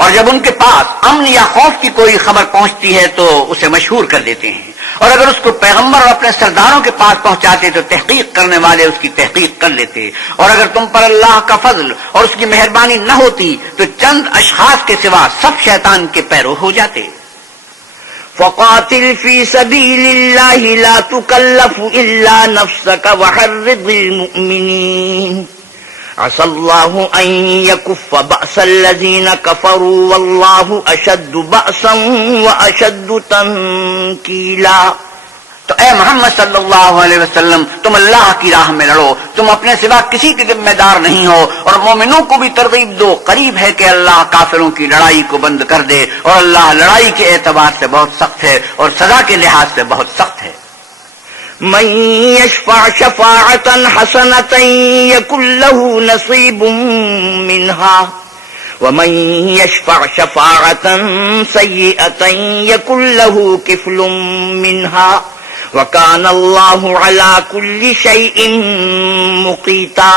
اور جب ان کے پاس امن یا خوف کی کوئی خبر پہنچتی ہے تو اسے مشہور کر دیتے ہیں، اور اگر اس کو پیغمبر اور اپنے سرداروں کے پاس پہنچاتے تو تحقیق کرنے والے اس کی تحقیق کر لیتے، اور اگر تم پر اللہ کا فضل اور اس کی مہربانی نہ ہوتی تو چند اشخاص کے سوا سب شیطان کے پیرو ہو جاتے۔ فَقَاتِلْ فِي سَبِيلِ اللَّهِ لَا تُكَلَّفُ إِلَّا نَفْسَكَ وَحَرِّضِ الْمُؤْمِنِينَ عَسَى اللَّهُ أَن يَكُفَّ بَأْسَ الَّذِينَ كَفَرُوا وَاللَّهُ أَشَدُّ بَأْسًا وَأَشَدُّ تَنكِيلًا۔ تو اے محمد صلی اللہ علیہ وسلم، تم اللہ کی راہ میں لڑو، تم اپنے سوا کسی کے ذمہ دار نہیں ہو، اور مومنوں کو بھی ترغیب دو، قریب ہے کہ اللہ کافروں کی لڑائی کو بند کر دے، اور اللہ لڑائی کے اعتبار سے بہت سخت ہے اور سزا کے لحاظ سے بہت سخت ہے۔ من يشفع شفاعة حسنة يكن له نصيب منها ومن يشفع شفاعة سيئة يكن له كفل منها وكان الله على كل شيء مقيتا۔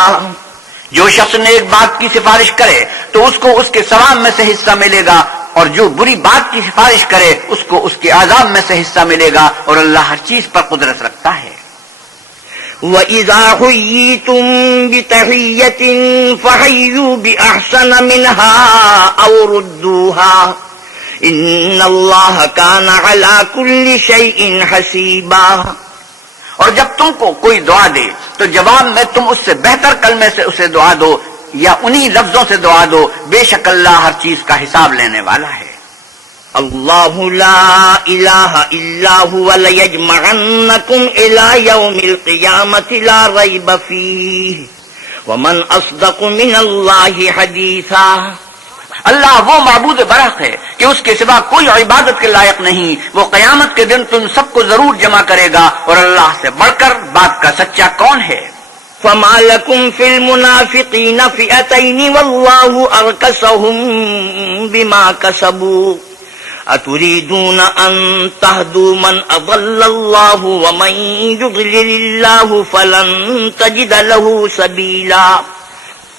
جو شخص نیک بات کی سفارش کرے تو اس کو اس کے ثواب میں سے حصہ ملے گا، اور جو بری بات کی سفارش کرے اس کو اس کے عذاب میں سے حصہ ملے گا، اور اللہ ہر چیز پر قدرت رکھتا ہے۔ وَإِذَا حُيِّيتُم بِتَحِيَّةٍ فَحَيُّوا بِأَحْسَنَ مِنْهَا أَوْ رُدُّوهَا إِنَّ اللَّهَ كَانَ عَلَى كُلِّ شَيْءٍ حَسِيبًا۔ اور جب تم کو کوئی دعا دے تو جواب میں تم اس سے بہتر کلمے سے اسے دعا دو یا انہی لفظوں سے دعا دو، بے شک اللہ ہر چیز کا حساب لینے والا ہے۔ اللہ لا الہ الا هو لیجمعنکم الی یوم القیامۃ لا ریب فیہ ومن اصدق من اللہ حدیثا۔ اللہ وہ معبود برحق ہے کہ اس کے سوا کوئی عبادت کے لائق نہیں، وہ قیامت کے دن تم سب کو ضرور جمع کرے گا، اور اللہ سے بڑھ کر بات کا سچا کون ہے؟ فما لکم فی المنافقین فئتین واللہ ارکسہم بما کسبوا اتریدون ان تہدوا من اضل اللہ ومن یضلل اللہ فلن تجد له سبیلا۔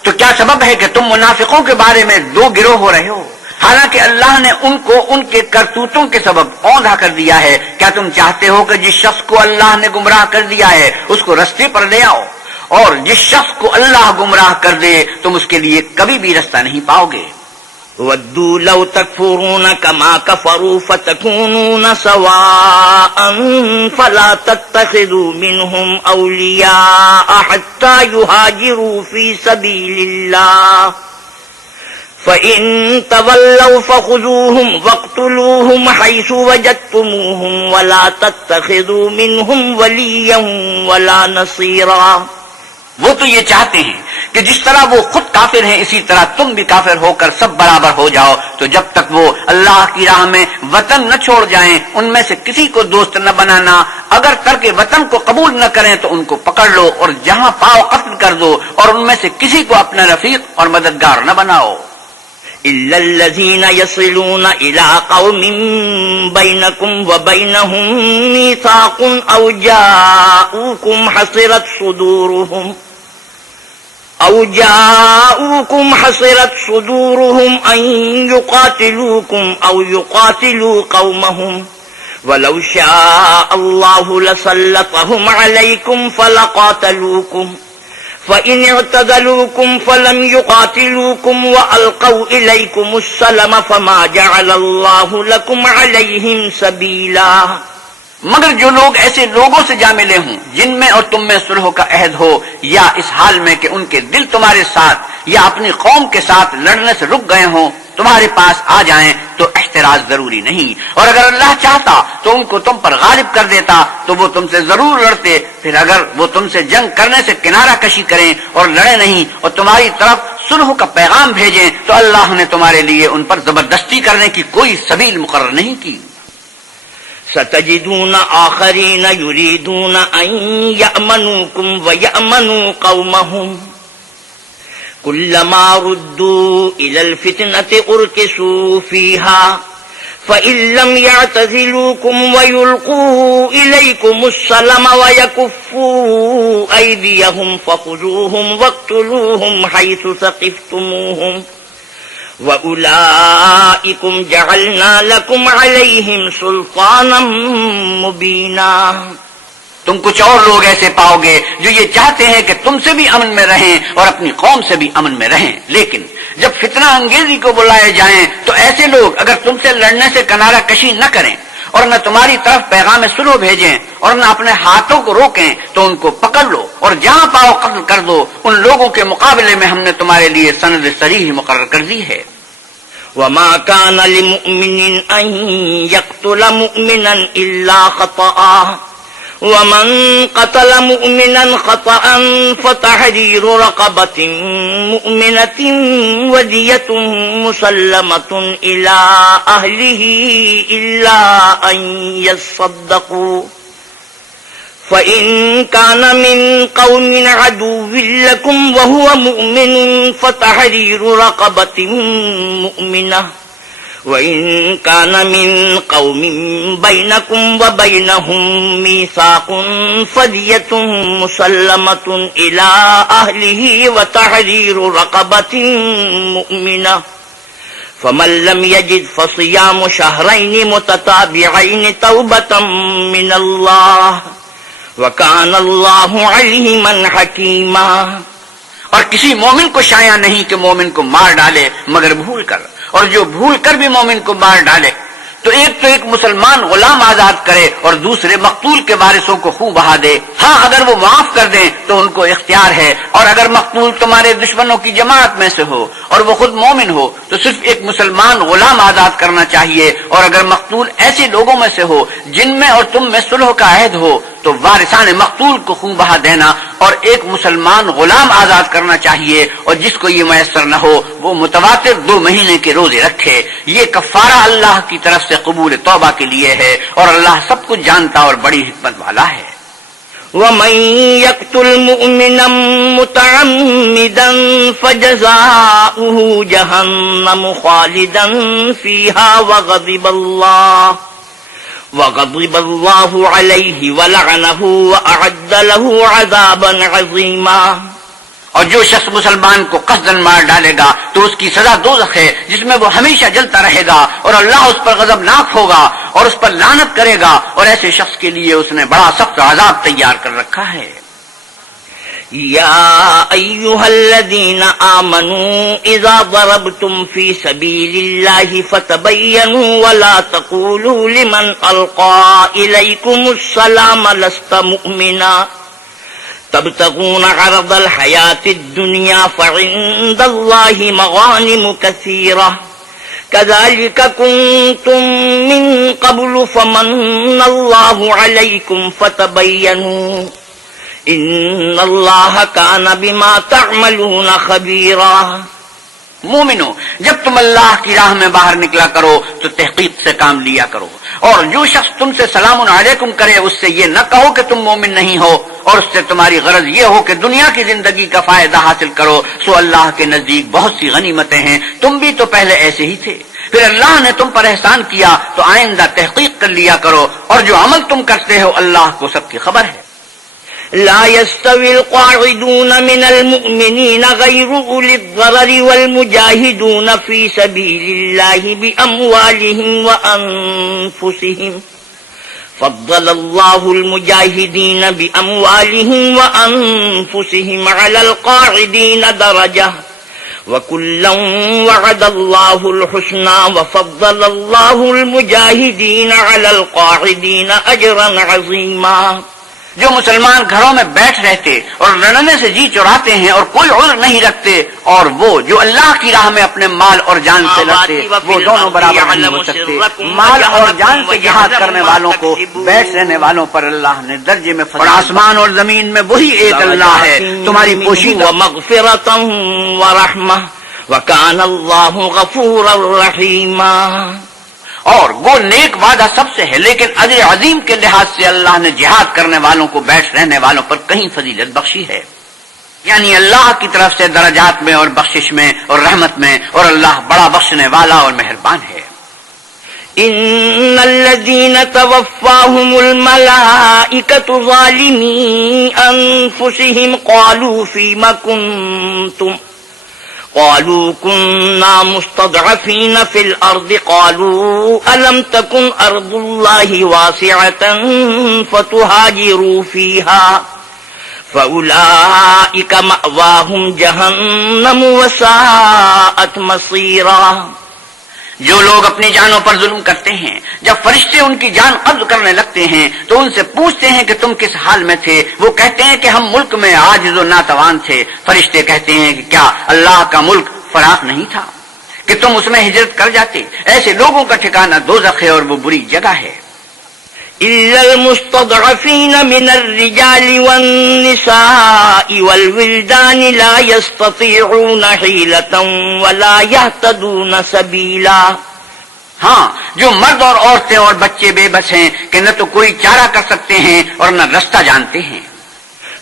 تو کیا سبب ہے کہ تم منافقوں کے بارے میں دو گروہ ہو رہے ہو، حالانکہ اللہ نے ان کو ان کے کرتوتوں کے سبب اوندھا کر دیا ہے؟ کیا تم چاہتے ہو کہ جس شخص کو اللہ نے گمراہ کر دیا ہے اس کو رستے پر لے آؤ، اور جس شخص کو اللہ گمراہ کر دے تم اس کے لیے کبھی بھی رستہ نہیں پاؤ گے۔ وَدُّوا لَوْ تَكْفُرُونَ كَمَا كَفَرُوا فَتَكُونُونَ سَوَاءً فَلَا تَتَّخِذُوا مِنْهُمْ أَوْلِيَاءَ حَتَّى يُهَاجِرُوا فِي سَبِيلِ اللَّهِ فَإِن تَوَلَّوْا فَخُذُوهُمْ وَاقْتُلُوهُمْ حَيْثُ وَجَدتُّمُوهُمْ وَلَا تَتَّخِذُوا مِنْهُمْ وَلِيًّا وَلَا نَصِيرًا۔ وہ تو یہ چاہتے ہیں کہ جس طرح وہ خود کافر ہیں اسی طرح تم بھی کافر ہو کر سب برابر ہو جاؤ، تو جب تک وہ اللہ کی راہ میں وطن نہ چھوڑ جائیں ان میں سے کسی کو دوست نہ بنانا، اگر ترک وطن کو قبول نہ کریں تو ان کو پکڑ لو اور جہاں پاؤ قتل کر دو، اور ان میں سے کسی کو اپنا رفیق اور مددگار نہ بناؤ۔ إِلَّا الَّذِينَ يَصِلُونَ إِلَىٰ قَوْمٍ بَيْنَكُمْ وَبَيْنَهُم مِّيثَاقٌ أَوْ جَاءُوكُمْ حَصِرَتْ صُدُورُهُمْ أَن يُقَاتِلُوكُمْ أَوْ يُقَاتِلُوا قَوْمَهُمْ وَلَوْ شَاءَ اللَّهُ لَسَلَّطَهُمْ عَلَيْكُمْ فَلَقَاتَلُوكُمْ فَإِنِ اعْتَزَلُوكُمْ فَلَمْ يُقَاتِلُوكُمْ وَأَلْقَوْا إِلَيْكُمُ السَّلَمَ فَمَا جَعَلَ اللَّهُ لَكُمْ عَلَيْهِمْ سَبِيلًا۔ مگر جو لوگ ایسے لوگوں سے جا ملے ہوں جن میں اور تم میں صلح کا عہد ہو، یا اس حال میں کہ ان کے دل تمہارے ساتھ یا اپنی قوم کے ساتھ لڑنے سے رک گئے ہوں، تمہارے پاس آ جائیں تو احتراز ضروری نہیں، اور اگر اللہ چاہتا تو ان کو تم پر غالب کر دیتا تو وہ تم سے ضرور لڑتے، پھر اگر وہ تم سے جنگ کرنے سے کنارہ کشی کریں اور لڑے نہیں اور تمہاری طرف صلح کا پیغام بھیجیں تو اللہ نے تمہارے لیے ان پر زبردستی کرنے کی کوئی سبیل مقرر نہیں کی۔ ستجدون آخرین یریدون ان یأمنوکم ویأمنوا قومہم كلما ردوا إلى الفتنة أركسوا فيها فإن لم يعتزلوكم ويلقوا إليكم السلم ويكفوا أيديهم فخذوهم واقتلوهم حيث ثقفتموهم وأولئكم جعلنا لكم عليهم سلطانا مبينا. تم کچھ اور لوگ ایسے پاؤ گے جو یہ چاہتے ہیں کہ تم سے بھی امن میں رہیں اور اپنی قوم سے بھی امن میں رہیں، لیکن جب فتنہ انگیزی کو بلائے جائیں تو ایسے لوگ اگر تم سے لڑنے سے کنارہ کشی نہ کریں اور نہ تمہاری طرف پیغام صلح بھیجیں اور نہ اپنے ہاتھوں کو روکیں تو ان کو پکڑ لو اور جہاں پاؤ قتل کر دو. ان لوگوں کے مقابلے میں ہم نے تمہارے لیے سند صریح مقرر کر دی ہے. وما كان لمؤمن أن يقتل مؤمنا إلا خطأ ومن قتل مؤمنا خطأ فتحرير رقبة مؤمنة ودية مسلمة إلى أهله إلا أن يصدقوا فإن كان من قوم عدو لكم وهو مؤمن فتحرير رقبة مؤمنة وإن كان من قوم بينكم وبينهم ميثاق فدية مسلمة إلى أهله وتحرير رقبة مؤمنة فمن لم يجد فصيام شهرين متتابعين توبة من الله وَكَانَ اللَّهُ عَلِيمًا حَكِيمًا. اور کسی مومن کو شایع نہیں کہ مومن کو مار ڈالے مگر بھول کر، اور جو بھول کر بھی مومن کو مار ڈالے تو ایک مسلمان غلام آزاد کرے اور دوسرے مقتول کے وارثوں کو خون بہا دے. ہاں اگر وہ معاف کر دیں تو ان کو اختیار ہے، اور اگر مقتول تمہارے دشمنوں کی جماعت میں سے ہو اور وہ خود مومن ہو تو صرف ایک مسلمان غلام آزاد کرنا چاہیے. اور اگر مقتول ایسے لوگوں میں سے ہو جن میں اور تم میں صلح کا عہد ہو تو وارثان مقتول کو خون بہا دینا اور ایک مسلمان غلام آزاد کرنا چاہیے. اور جس کو یہ میسر نہ ہو وہ متواتر 2 مہینے کے روزے رکھے. یہ کفارہ اللہ کی طرف سے قبول توبہ کے لیے ہے، اور اللہ سب کچھ جانتا اور بڑی حکمت والا ہے. وَمَن يَقْتُلْ مُؤْمِنًا مُتَعَمِّدًا فَجَزَاؤُهُ جَهَنَّمُ خَالِدًا فِيهَا وغضب الله عليه ولعنه وأعد له عذابا عظيما. اور جو شخص مسلمان کو قصدن مار ڈالے گا تو اس کی سزا دوزخ ہے جس میں وہ ہمیشہ جلتا رہے گا، اور اللہ اس پر غضبناک ہوگا اور اس پر لعنت کرے گا، اور ایسے شخص کے لیے اس نے بڑا سخت عذاب تیار کر رکھا ہے. يا أيها الذين آمنوا إذا ضربتم في سبيل الله فتبينوا ولا تقولوا لمن ألقى إليكم السلام لست مؤمنا تبتغون عرض الحياة الدنيا فعند الله مغانم كثيرة كذلك كنتم من قبل فمن الله عليكم فتبينوا ان اللہ کان بما تعملون خبیرا. مومنو، جب تم اللہ کی راہ میں باہر نکلا کرو تو تحقیق سے کام لیا کرو، اور جو شخص تم سے سلام علیکم کرے اس سے یہ نہ کہو کہ تم مومن نہیں ہو، اور اس سے تمہاری غرض یہ ہو کہ دنیا کی زندگی کا فائدہ حاصل کرو. سو اللہ کے نزدیک بہت سی غنیمتیں ہیں، تم بھی تو پہلے ایسے ہی تھے. پھر اللہ نے تم پر احسان کیا تو آئندہ تحقیق کر لیا کرو، اور جو عمل تم کرتے ہو اللہ کو سب کی خبر ہے. لا يستوي القاعدون من المؤمنين غير أولي الضرر والمجاهدون في سبيل الله بأموالهم وأنفسهم فضل الله المجاهدين بأموالهم وأنفسهم على القاعدين درجة وكلا وعد الله الحسنى وفضل الله المجاهدين على القاعدين أجرا عظيما. جو مسلمان گھروں میں بیٹھ رہتے اور لڑنے سے جی چراتے ہیں اور کوئی عذر نہیں رکھتے، اور وہ جو اللہ کی راہ میں اپنے مال اور جان سے لڑتے، وہ دونوں برابر نہیں ہو سکتے. مال اور جان سے جہاد کرنے والوں کو بیٹھ رہنے والوں پر اللہ نے درجے میں فضل. اور آسمان اور زمین میں وہی ایک اللہ ہے تمہاری پوشیدہ ومغفرۃ ورحمہ وکان اللہ غفورا رحیما. اور وہ نیک وعدہ سب سے ہے، لیکن اجر عظیم کے لحاظ سے اللہ نے جہاد کرنے والوں کو بیٹھ رہنے والوں پر کہیں فضیلت بخشی ہے. یعنی اللہ کی طرف سے درجات میں اور بخشش میں اور رحمت میں، اور اللہ بڑا بخشنے والا اور مہربان ہے۔ ان الذين توفاهم الملائكة ظالمي انفسهم قالوا فيما كنتم قالوا كنا مستضعفين في الارض قالوا الم تكن ارض الله واسعة فتهاجروا فيها فاولئك مأواهم جهنم وساءت مصيرا۔ جو لوگ اپنی جانوں پر ظلم کرتے ہیں، جب فرشتے ان کی جان قبض کرنے لگتے ہیں تو ان سے پوچھتے ہیں کہ تم کس حال میں تھے؟ وہ کہتے ہیں کہ ہم ملک میں عاجز و ناتوان تھے۔ فرشتے کہتے ہیں کہ کیا اللہ کا ملک فراخ نہیں تھا کہ تم اس میں ہجرت کر جاتے؟ ایسے لوگوں کا ٹھکانہ دوزخ ہے اور وہ بری جگہ ہے۔ إلا المستضعفين من الرجال والنساء والولدان لا يستطيعون حيلة ولا يهتدون سبيلا۔ ہاں، جو مرد اور عورتیں اور بچے بے بس ہیں کہ نہ تو کوئی چارہ کر سکتے ہیں اور نہ رستہ جانتے ہیں۔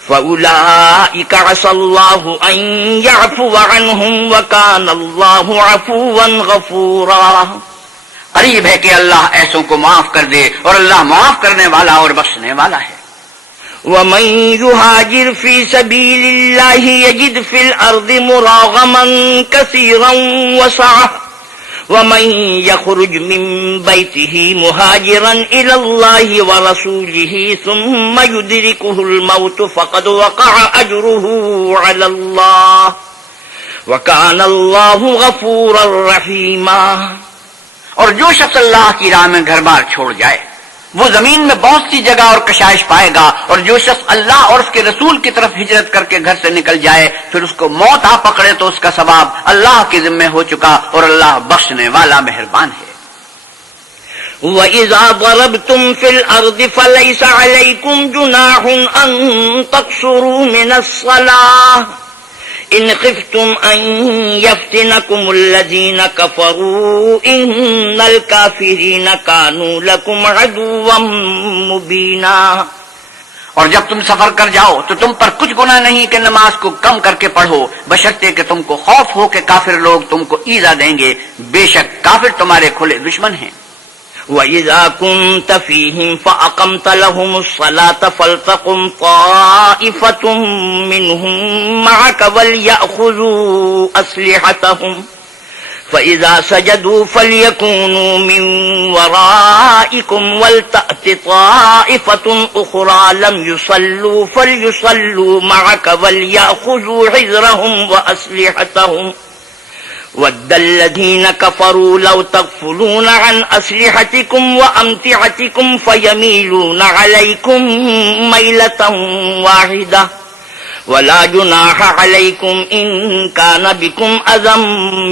فَأُولَئِكَ عَسَى اللَّهُ أَن يَعْفُوَ عَنْهُمْ وَكَانَ اللَّهُ عَفُوًّا غَفُورًا۔ قریب ہے کہ اللہ ایسوں کو معاف کر دے، اور اللہ معاف کرنے والا اور بخشنے والا ہے۔ وَمَن يُهَاجِرْ فِي سَبِيلِ اللَّهِ يَجِدْ فِي الْأَرْضِ مُرَاغَمًا كَثِيرًا وَسَعَةً وَمَن يَخْرُجْ مِن بَيْتِهِ مُهَاجِرًا إِلَى اللَّهِ وَرَسُولِهِ ثُمَّ يُدْرِكُهُ الْمَوْتُ فَقَدْ وَقَعَ أَجْرُهُ عَلَى اللَّهِ وَكَانَ اللَّهُ غَفُورًا رَّحِيمًا۔ اور جو شخص اللہ کی راہ میں گھر بار چھوڑ جائے وہ زمین میں بہت سی جگہ اور کشائش پائے گا، اور جو شخص اللہ اور اس کے رسول کی طرف ہجرت کر کے گھر سے نکل جائے پھر اس کو موت آ پکڑے تو اس کا ثواب اللہ کے ذمہ ہو چکا، اور اللہ بخشنے والا مہربان ہے۔ وَإِذَا ضَرَبْتُمْ فِي الْأَرْضِ فَلَيْسَ عَلَيْكُمْ جُنَاحٌ أَن تَقْصُرُوا مِنَ الصَّلَاةِ إِنْ خِفْتُمْ أَن يَفْتِنَكُمُ الَّذِينَ كَفَرُوا إِنَّ الْكَافِرِينَ كَانُوا لَكُمْ عَدُوًّا مُبِينًا۔ اور جب تم سفر کر جاؤ تو تم پر کچھ گناہ نہیں کہ نماز کو کم کر کے پڑھو، بشرطے کہ تم کو خوف ہو کہ کافر لوگ تم کو ایذا دیں گے، بے شک کافر تمہارے کھلے دشمن ہیں۔ وَإِذَا كُنْتَ فِيهِمْ فَأَقَمْتَ لَهُمُ الصَّلَاةَ فَلْتَقُمْ طَائِفَةٌ مِّنْهُمْ مَعَكَ وَلْيَأْخُذُوا أَسْلِحَتَهُمْ فَإِذَا سَجَدُوا فَلْيَكُونُوا مِنْ وَرَائِكُمْ وَلْتَأْتِ طَائِفَةٌ أُخْرَى لَمْ يُصَلُّوا فَلْيُصَلُّوا مَعَكَ وَلْيَأْخُذُوا حِذْرَهُمْ وَأَسْلِحَتَهُمْ وَدَّ الَّذِينَ كَفَرُوا لَوْ تَغْفُلُونَ عَنْ أَسْلِحَتِكُمْ وَأَمْتِعَتِكُمْ فَيَمِيلُونَ عَلَيْكُمْ مَيْلَةً وَاحِدَةً وَلَا جُنَاحَ عَلَيْكُمْ إِن كَانَ بِكُمْ أَذًى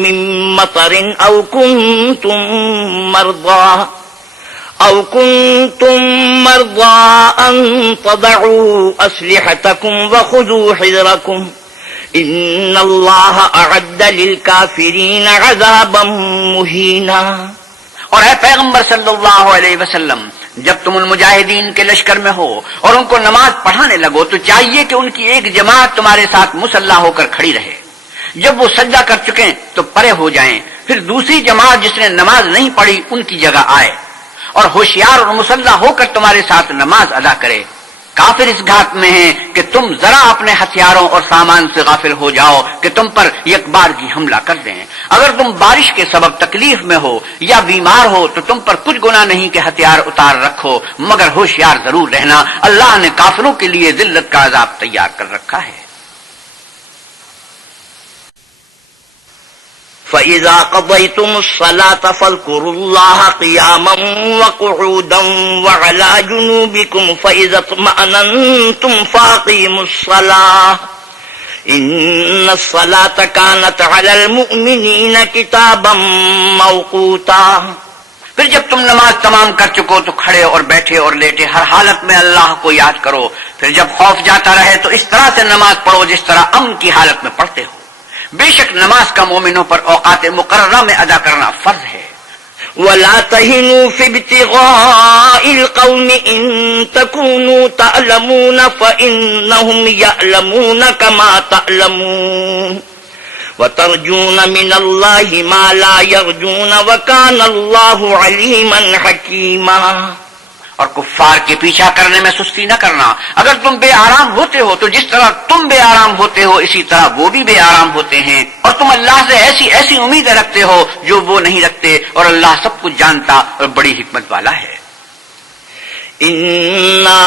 مِّن مَّطَرٍ أَوْ كُنتُم مَّرْضَىٰ أَن تَضَعُوا أَسْلِحَتَكُمْ وَخُذُوا حِذْرَكُمْ ان اللہ اعد للکافرین عذابا مہینا۔ اور اے پیغمبر صلی اللہ علیہ وسلم، جب تم ان مجاہدین کے لشکر میں ہو اور ان کو نماز پڑھانے لگو تو چاہیے کہ ان کی ایک جماعت تمہارے ساتھ مسلح ہو کر کھڑی رہے، جب وہ سجدہ کر چکیں تو پرے ہو جائیں، پھر دوسری جماعت جس نے نماز نہیں پڑھی ان کی جگہ آئے اور ہوشیار اور مسلح ہو کر تمہارے ساتھ نماز ادا کرے۔ کافر اس گھات میں ہیں کہ تم ذرا اپنے ہتھیاروں اور سامان سے غافل ہو جاؤ کہ تم پر یک بار کی حملہ کر دیں۔ اگر تم بارش کے سبب تکلیف میں ہو یا بیمار ہو تو تم پر کچھ گناہ نہیں کہ ہتھیار اتار رکھو، مگر ہوشیار ضرور رہنا، اللہ نے کافروں کے لیے ذلت کا عذاب تیار کر رکھا ہے۔ فَإِذَا قَضَيْتُمُ الصَّلَاةَ فَاذْكُرُوا اللَّهَ قِيَامًا وَقُعُودًا وَعَلَىٰ جُنُوبِكُمْ فَإِذَا اطْمَأْنَنتُمْ فَأَقِيمُوا الصَّلَاةَ إِنَّ الصَّلَاةَ كَانَتْ عَلَى الْمُؤْمِنِينَ كِتَابًا مَّوْقُوتًا۔ پھر جب تم نماز تمام کر چکو تو کھڑے اور بیٹھے اور لیٹے ہر حالت میں اللہ کو یاد کرو، پھر جب خوف جاتا رہے تو اس طرح سے نماز پڑھو جس طرح امن کی حالت میں پڑھتے ہو۔ بے شک نماز کا مومنوں پر اوقات مقررہ میں ادا کرنا فرض ہے۔ ولا تهنوا في ابتغاء القوم إن تكونوا تعلمون فإنهم يعلمون كما تعلمون وترجون من الله ما لا يرجون وكان الله عليما حكيما. اور کفار کے پیچھا کرنے میں سستی نہ کرنا. اگر تم بے آرام ہوتے ہو تو جس طرح تم بے آرام ہوتے ہو اسی طرح وہ بھی بے آرام ہوتے ہیں. اور تم اللہ سے ایسی ایسی امیدیں رکھتے ہو جو وہ نہیں رکھتے، اور اللہ سب کچھ جانتا اور بڑی حکمت والا ہے. إنا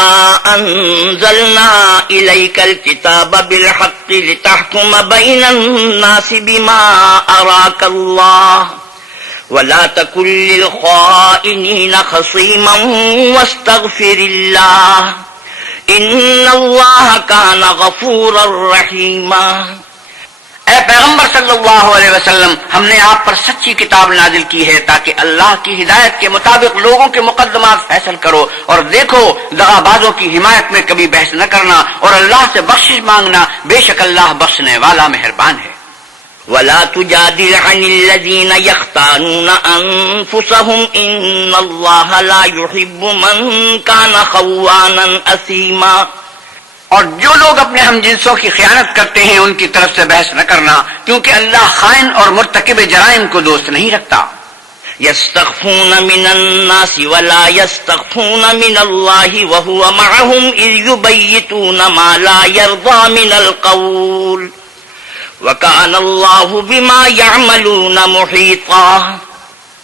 أنزلنا إليك الكتاب بالحق لتحكم بين الناس بما أراك الله ولا تكن للخائنين خصيما واستغفر الله إن الله كان غفورا رحيما. اے پیغمبر صلی اللہ علیہ وسلم، ہم نے آپ پر سچی کتاب نازل کی ہے تاکہ اللہ کی ہدایت کے مطابق لوگوں کے مقدمات فیصل کرو، اور دیکھو دغا بازوں کی حمایت میں کبھی بحث نہ کرنا، اور اللہ سے بخشش مانگنا، بے شک اللہ بخشنے والا مہربان ہے. ولا تجادل عن الذين يختانون أنفسهم إن الله لا يحب من كان خوانا أثيما. اور جو لوگ اپنے ہم جنسوں کی خیانت کرتے ہیں ان کی طرف سے بحث نہ کرنا، کیونکہ اللہ خائن اور مرتکب جرائم کو دوست نہیں رکھتا. يستخفون من الناس ولا يستخفون من الله وهو معهم إذ يبيتون ما لا يرضى من القول وكان الله بما يعملون محيطا.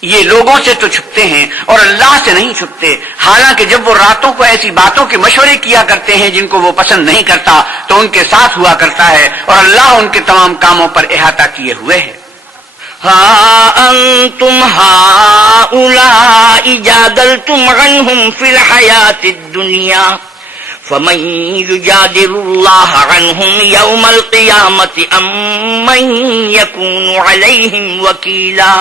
یہ لوگوں سے تو چھپتے ہیں اور اللہ سے نہیں چھپتے، حالانکہ جب وہ راتوں کو ایسی باتوں کے مشورے کیا کرتے ہیں جن کو وہ پسند نہیں کرتا تو ان کے ساتھ ہوا کرتا ہے، اور اللہ ان کے تمام کاموں پر احاطہ کیے ہوئے ہے. ها أنتم هؤلاء جادلتم عنهم في الحياة الدنيا فمن يجادل الله عنهم يوم القيامة أم من يكون عليهم وكيلا.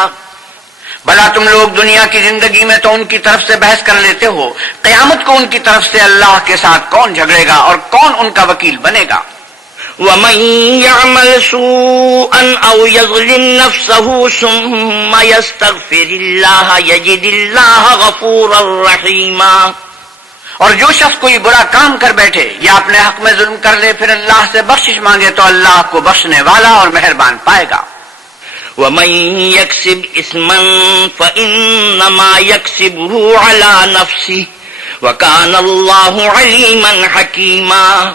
بھلا تم لوگ دنیا کی زندگی میں تو ان کی طرف سے بحث کر لیتے ہو، قیامت کو ان کی طرف سے اللہ کے ساتھ کون جھگڑے گا اور کون ان کا وکیل بنے گا؟ ومن يعمل سوءا أو يظلم نفسه ثم يستغفر الله يجد الله غفورا رحيما. اور جو شخص کوئی برا کام کر بیٹھے یا اپنے حق میں ظلم کر لے پھر اللہ سے بخشش مانگے تو اللہ کو بخشنے والا اور مہربان پائے گا. ومن يكسب إثما فإنما يكسبه على نفسه وكان الله عليما حكيما.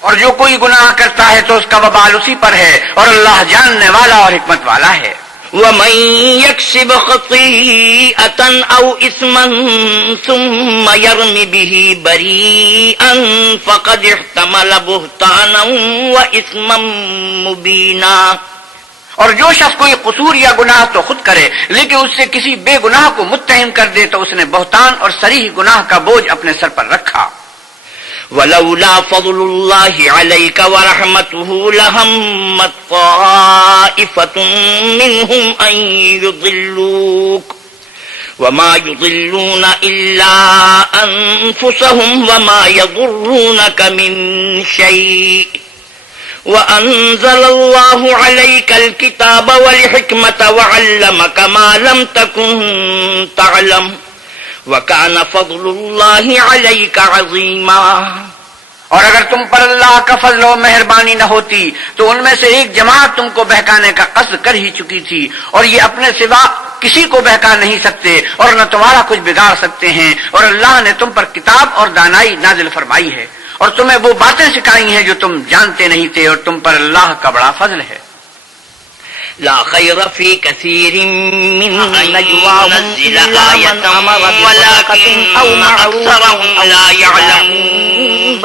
اور جو کوئی گناہ کرتا ہے تو اس کا وبال اسی پر ہے، اور اللہ جاننے والا اور حکمت والا ہے. ومن يكسب خطيئة أو إثما ثم يرم به بريئا فقد احتمل بهتانا وإثما مبينا. اور جو شخص کوئی قصور یا گناہ تو خود کرے لیکن اس سے کسی بے گناہ کو متہم کر دے تو اس نے بہتان اور صریح گناہ کا بوجھ اپنے سر پر رکھا. ولولا فضل الله عليك ورحمته لهمت طائفة منهم أن يضلوك وما يضلون إلا أنفسهم وما يضرونك من شيء وأنزل الله عليك الكتاب والحكمة وعلمك ما لم تكن تعلم وَكَانَ فَضْلُ اللَّهِ عَلَيْكَ عَظِيمًا. اور اگر تم پر اللہ کا فضل و مہربانی نہ ہوتی تو ان میں سے ایک جماعت تم کو بہکانے کا قصد کر ہی چکی تھی، اور یہ اپنے سوا کسی کو بہکا نہیں سکتے اور نہ تمہارا کچھ بگاڑ سکتے ہیں. اور اللہ نے تم پر کتاب اور دانائی نازل فرمائی ہے اور تمہیں وہ باتیں سکھائی ہیں جو تم جانتے نہیں تھے، اور تم پر اللہ کا بڑا فضل ہے. لا خير في كثير من نجواهم إلا من أمر بصدقة أو معروف لا يعلمون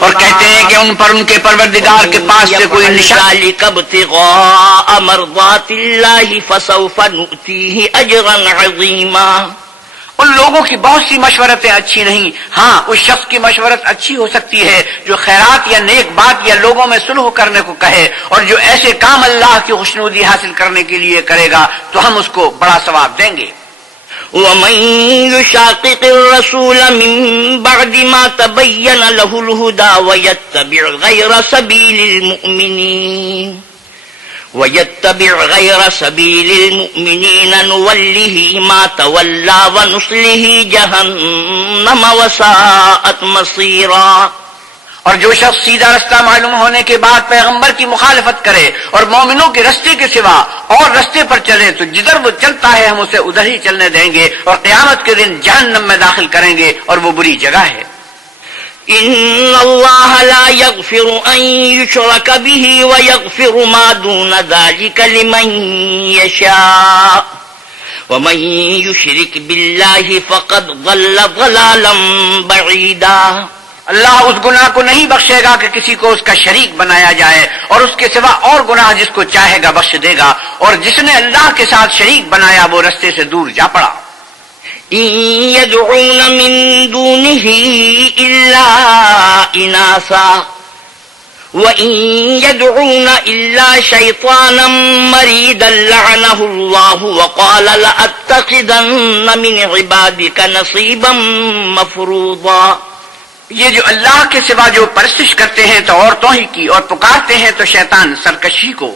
اور کہتے ہیں کہ ان پر ان کے پروردگار کے پاس سے کوئی نشان ذلك ابتغاء مرضات الله فسوف نؤتيه أجرا عظيما. ان لوگوں کی بہت سی مشورتیں اچھی نہیں، ہاں اس شخص کی مشورت اچھی ہو سکتی ہے جو خیرات یا نیک بات یا لوگوں میں صلح کرنے کو کہے، اور جو ایسے کام اللہ کی خوشنودی حاصل کرنے کے لیے کرے گا تو ہم اس کو بڑا ثواب دیں گے. ومن يشاقق الرسول من بعد ما تبين له الهدى ويتبع غير سبيل المؤمنين وَيَتَّبِعْ غَيْرَ سَبِيلِ الْمُؤْمِنِينَ نُوَلِّهِ مَا تَوَلَّى وَنُصْلِهِ جَهَنَّمَ وَسَاءَتْ مَصِيرًا۔ اور جو شخص سیدھا رستہ معلوم ہونے کے بعد پیغمبر کی مخالفت کرے اور مومنوں کے رستے کے سوا اور رستے پر چلے تو جدھر وہ چلتا ہے ہم اسے ادھر ہی چلنے دیں گے اور قیامت کے دن جہنم میں داخل کریں گے اور وہ بری جگہ ہے۔ إِنَّ اللَّهَ لَا يَغْفِرُ أَن يُشْرَكَ بِهِ وَيَغْفِرُ مَا دُونَ ذَلِكَ لِمَن يَشَاءُ وَمَن يُشْرِكْ بِاللَّهِ فَقَدْ ضَلَّ ضَلَالًا بَعِيدًا۔ اللہ اس گناہ کو نہیں بخشے گا کہ کسی کو اس کا شریک بنایا جائے، اور اس کے سوا اور گناہ جس کو چاہے گا بخش دے گا، اور جس نے اللہ کے ساتھ شریک بنایا وہ رستے سے دور جا پڑا۔ إِن يَدْعُونَ مِن دُونِهِ إِلَّا إِنَاثًا وَإِن يَدْعُونَ إِلَّا شَيْطَانًا مَرِيدًا لَعَنَهُ اللَّهُ وَقَالَ لَأَتَّخِذَنَّ مِنْ عِبَادِكَ نَصِيبًا مَفْرُوضًا۔ یہ جو اللہ کے سوا جو پرستش کرتے ہیں تو عورتوں ہی کی، اور پکارتے ہیں تو شیطان سرکشی کو،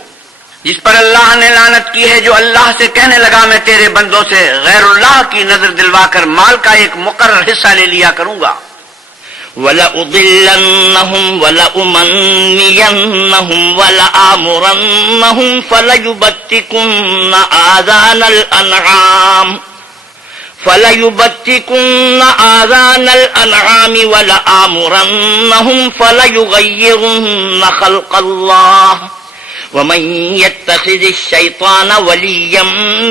جس پر اللہ نے لعنت کی ہے، جو اللہ سے کہنے لگا میں تیرے بندوں سے غیر اللہ کی نظر دلوا کر مال کا ایک مقرر حصہ لے لیا کروں گا۔ وَلَأُضِلَّنَّهُمْ وَلَأُمَنِّيَنَّهُمْ وَلَآمُرَنَّهُمْ فَلَيُبَتِّكُنَّ آذَانَ الْأَنْعَامِ وَلَآمُرَنَّهُمْ فَلَيُغَيِّرُنَّ خَلْقَ اللَّهِ وَمَن يَتَّخِذِ الشَّيْطَانَ وَلِيًّا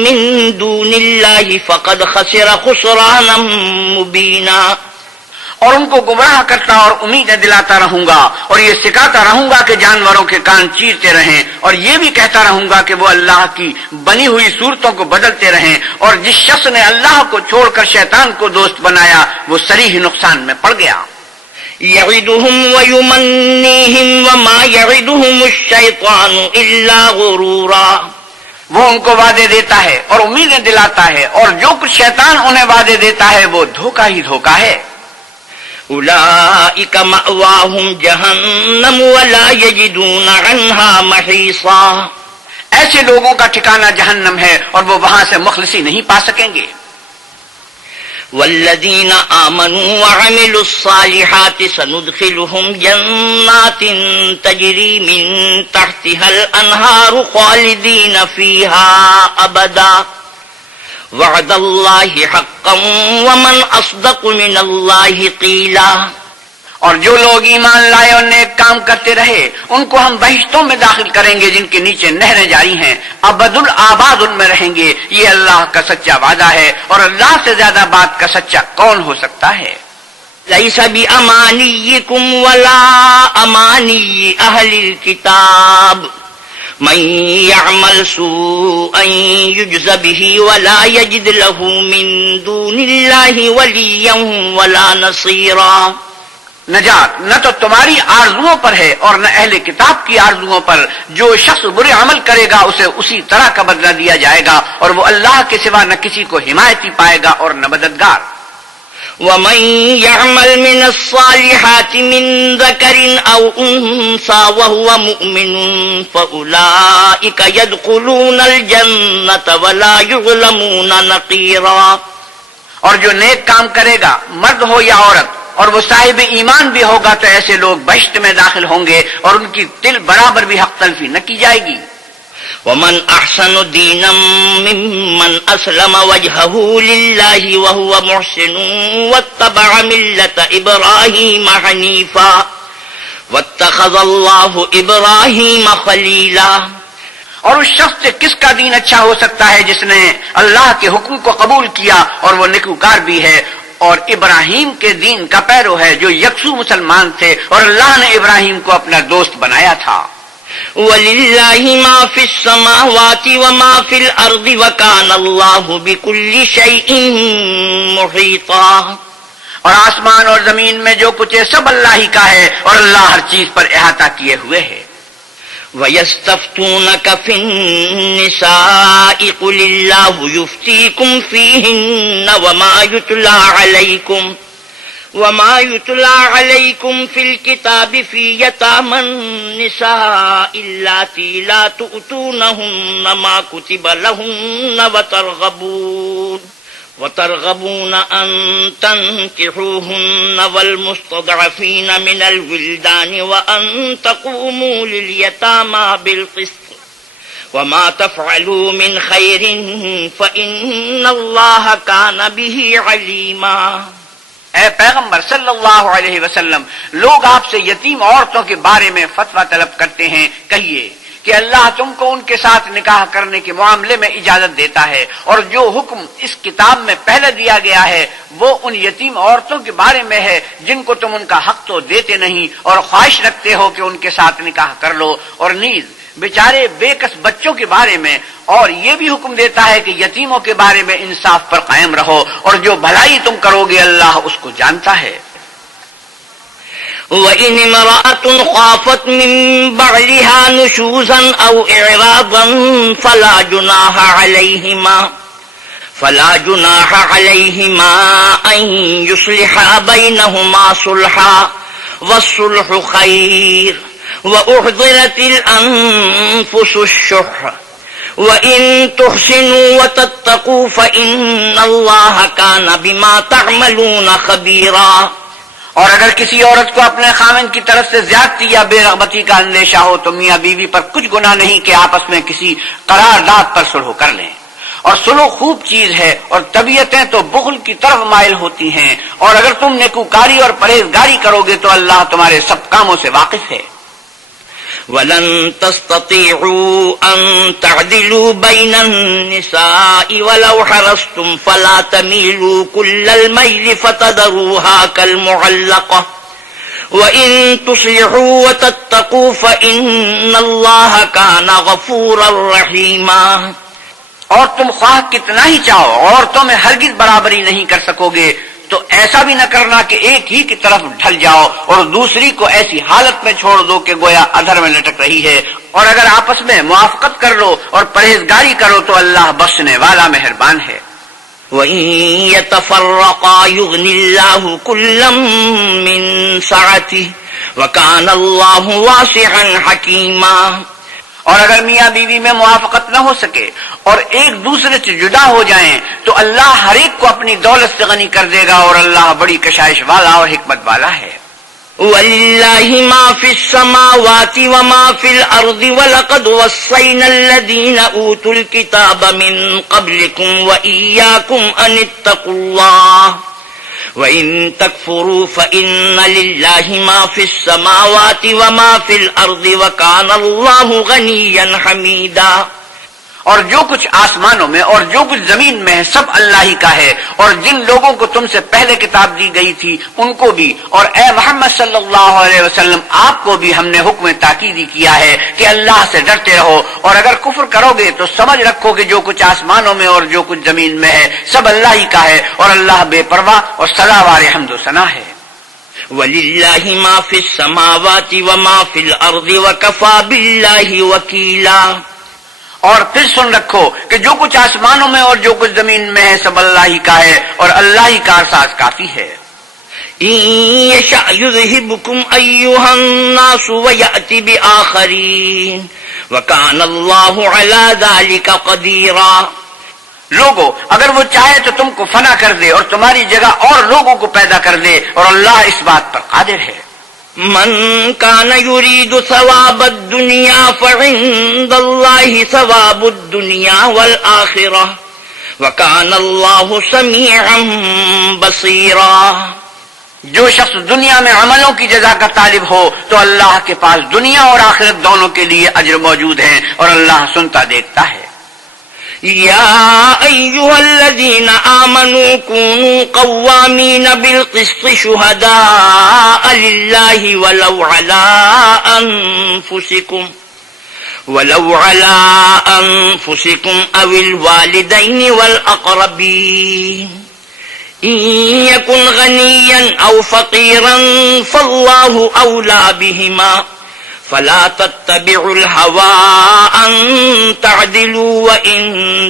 مِّن دُونِ اللَّهِ فَقَدْ خَسِرَ خُسْرَانًا مُّبِينًا۔ اور ان کو گمراہ کرتا اور امیدیں دلاتا رہوں گا، اور یہ سکھاتا رہوں گا کہ جانوروں کے کان چیرتے رہیں، اور یہ بھی کہتا رہوں گا کہ وہ اللہ کی بنی ہوئی صورتوں کو بدلتے رہیں، اور جس شخص نے اللہ کو چھوڑ کر شیطان کو دوست بنایا وہ صریح نقصان میں پڑ گیا۔ يَعِدُهُمْ وَيُمَنِّيهِمْ وَمَا يَعِدُهُمُ الشَّيْطَانُ إِلَّا غُرُورًا۔ وہ ان کو وعدے دیتا ہے اور امیدیں دلاتا ہے، اور جو کچھ شیطان انہیں وعدے دیتا ہے وہ دھوکہ ہی دھوکہ ہے۔ أُولَئِكَ مَأْوَاهُمْ جَهَنَّمُ وَلَا يَجِدُونَ عَنْهَا مَحِيصًا۔ ایسے لوگوں کا ٹھکانہ جہنم ہے اور وہ وہاں سے مخلصی نہیں پا سکیں گے۔ والذین آمنوا وعملوا الصالحات سندخلهم جنات تجری من تحتها الانہار خالدین فیہا ابدا وعد اللہ حقا ومن اصدق من اللہ قیلا۔ اور جو لوگ ایمان لائے اور نیک کام کرتے رہے ان کو ہم بہشتوں میں داخل کریں گے جن کے نیچے نہریں جاری ہیں، ابد الآباد ان میں رہیں گے۔ یہ اللہ کا سچا وعدہ ہے، اور اللہ سے زیادہ بات کا سچا کون ہو سکتا ہے؟ لیس بامانیکم ولا امانی اہل الکتاب من يعمل سوءا يجز به ولا يجد له من دون الله وليا ولا نصيرا۔ نجات نہ تو تمہاری آرزوؤں پر ہے اور نہ اہل کتاب کی آرزوؤں پر۔ جو شخص برے عمل کرے گا اسے اسی طرح کا بدلہ دیا جائے گا، اور وہ اللہ کے سوا نہ کسی کو حمایتی پائے گا اور نہ مددگار۔ وَمَن يَعْمَلْ مِنَ الصَّالِحَاتِ مِن ذَكَرٍ أَوْ أُنثَىٰ وَهُوَ مُؤْمِنٌ فَأُولَٰئِكَ يَدْخُلُونَ الْجَنَّةَ وَلَا يُظْلَمُونَ نَقِيرًا۔ اور جو نیک کام کرے گا مرد ہو یا عورت اور وہ صاحب ایمان بھی ہوگا تو ایسے لوگ بہشت میں داخل ہوں گے اور ان کی تل برابر بھی حق تلفی نہ کی جائے گی۔ ومن احسن دینا ممن اسلم وجهه لله وهو محسن واتبع ملة ابراہیم حنیفا واتخذ اللہ ابراہیم خلیلا۔ اور اس شخص سے کس کا دین اچھا ہو سکتا ہے جس نے اللہ کے حکم کو قبول کیا اور وہ نیکوکار بھی ہے، اور ابراہیم کے دین کا پیرو ہے جو یکسو مسلمان تھے، اور اللہ نے ابراہیم کو اپنا دوست بنایا تھا۔ وَلِلَّهِ مَا فِي السَّمَاوَاتِ وَمَا فِي الْأَرْضِ وَكَانَ اللَّهُ بِكُلِّ شَيْءٍ مُحِيطًا۔ اور آسمان اور زمین میں جو کچھ ہے سب اللہ ہی کا ہے، اور اللہ ہر چیز پر احاطہ کیے ہوئے ہے۔ وَيَسْتَفْتُونَكَ فِي النِّسَاءِ قُلِ اللَّهُ يُفْتِيكُمْ فِيهِنَّ وَمَا يُتْلَىٰ عَلَيْكُمْ وما يتلى عليكم في الكتاب في يتامى النساء اللاتي لا تؤتونهن ما كتب لهن وترغبون أن تنكحوهن والمستضعفين من الولدان وأن تقوموا لليتامى بالقسط وما تفعلوا من خير فإن الله كان به عليما۔ اے پیغمبر صلی اللہ علیہ وسلم، لوگ آپ سے یتیم عورتوں کے بارے میں فتویٰ طلب کرتے ہیں، کہیے کہ اللہ تم کو ان کے ساتھ نکاح کرنے کے معاملے میں اجازت دیتا ہے، اور جو حکم اس کتاب میں پہلے دیا گیا ہے وہ ان یتیم عورتوں کے بارے میں ہے جن کو تم ان کا حق تو دیتے نہیں اور خواہش رکھتے ہو کہ ان کے ساتھ نکاح کر لو، اور نیز بیچارے بے کس بچوں کے بارے میں، اور یہ بھی حکم دیتا ہے کہ یتیموں کے بارے میں انصاف پر قائم رہو، اور جو بھلائی تم کرو گے اللہ اس کو جانتا ہے۔ وَإِنِ امْرَأَةٌ خَافَتْ مِن بَعْلِهَا نُشُوزًا أَوْ إِعْرَاضًا فَلَا جُنَاحَ عَلَيْهِمَا أَن يُصْلِحَا بَيْنَهُمَا صُلْحًا وَالصُّلْحُ خَيْرٌ وَأُحْضِرَتِ الْأَنفُسُ الشُّحَّ وَإِن تُحْسِنُوا وَتَتَّقُوا فَإِنَّ اللَّهَ كَانَ بِمَا تَعْمَلُونَ خَبِيرًا۔ اور اگر کسی عورت کو اپنے خاوند کی طرف سے زیادتی یا بے رغبتی کا اندیشہ ہو تو میاں بیوی پر کچھ گناہ نہیں کہ آپس میں کسی قرارداد پر صلح کر لیں، اور صلح خوب چیز ہے، اور طبیعتیں تو بخل کی طرف مائل ہوتی ہیں، اور اگر تم نیکوکاری اور پرہیزگاری کرو گے تو اللہ تمہارے سب کاموں سے واقف ہے۔ وَلَن تَسْتَطِيعُوا أَن تَعْدِلُوا بَيْنَ النِّسَاءِ وَلَوْ حَرَصْتُمْ فَلَا تَمِيلُوا كُلَّ الْمَيْلِ فَتَذَرُوهَا كَالْمُعَلَّقَةِ وَإِن تُصْلِحُوا وَتَتَّقُوا فَإِنَّ اللَّهَ كَانَ غَفُورًا رَّحِيمًا۔ اور تم خواہ کتنا ہی چاہو عورتوں میں ہرگز برابری نہیں کر سکو گے، تو ایسا بھی نہ کرنا کہ ایک ہی کی طرف ڈھل جاؤ اور دوسری کو ایسی حالت میں چھوڑ دو کہ گویا ادھر میں لٹک رہی ہے، اور اگر آپس میں موافقت کر لو اور پرہیزگاری کرو تو اللہ بخشنے والا مہربان ہے۔ وَإِن يَتَفَرَّقَا يُغْنِ اللَّهُ كُلًّا مِّن سَعَتِهِ وَكَانَ اللَّهُ وَاسِعًا حَكِيمًا۔ اور اگر میاں بیوی میں موافقت نہ ہو سکے اور ایک دوسرے سے جدا ہو جائیں تو اللہ ہر ایک کو اپنی دولت سے غنی کر دے گا، اور اللہ بڑی کشائش والا اور حکمت والا ہے۔ وَلِلَّهِ مَا فِي السَّمَاوَاتِ وَمَا فِي الْأَرْضِ وَلَقَدْ وَصَّيْنَا الَّذِينَ أُوتُوا الْكِتَابَ مِن قَبْلِكُمْ وَإِيَّاكُمْ أَنِ اتَّقُوا اللَّهَ وَإِن تَكْفُرُوا فَإِنَّ لِلَّهِ مَا فِي السَّمَاوَاتِ وَمَا فِي الْأَرْضِ وَكَانَ اللَّهُ غَنِيًّا حَمِيدًا۔ اور جو کچھ آسمانوں میں اور جو کچھ زمین میں ہے سب اللہ ہی کا ہے، اور جن لوگوں کو تم سے پہلے کتاب دی گئی تھی ان کو بھی، اور اے محمد صلی اللہ علیہ وسلم آپ کو بھی ہم نے حکم تاکیدی کیا ہے کہ اللہ سے ڈرتے رہو، اور اگر کفر کرو گے تو سمجھ رکھو کہ جو کچھ آسمانوں میں اور جو کچھ زمین میں ہے سب اللہ ہی کا ہے، اور اللہ بے پرواہ اور سزاوار حمد و ثنا ہے۔ وَلِلَّهِ مَا فِي السَّمَاوَاتِ وَمَا فِي الْأَرْضِ وَكَفَى بِاللَّهِ وَكِيلًا۔ اور پھر سن رکھو کہ جو کچھ آسمانوں میں اور جو کچھ زمین میں ہے سب اللہ ہی کا ہے، اور اللہ ہی کارساز کافی ہے۔ إِن يَشَأْ يُذْهِبْكُمْ أَيُّهَا النَّاسُ وَيَأْتِ بِآخَرِينَ وَكَانَ اللَّهُ عَلَى ذَلِكَ قَدِيرًا۔ لوگو اگر وہ چاہے تو تم کو فنا کر دے اور تمہاری جگہ اور لوگوں کو پیدا کر دے، اور اللہ اس بات پر قادر ہے۔ من كان يريد ثواب الدنيا فعند الله ثواب الدنيا والآخرة وكان الله سميعا بصيرا۔ جو شخص دنیا میں عملوں کی جزا کا طالب ہو تو اللہ کے پاس دنیا اور آخرت دونوں کے لیے اجر موجود ہے، اور اللہ سنتا دیکھتا ہے۔ يا أيها الذين آمنوا كونوا قوامين بالقسط شهداء لله ولو على أنفسكم أو الوالدين والأقربين إن يكن غنيا أو فقيرا فالله أولى بهما فلا تتبعوا الهوى أن تعدلوا وإن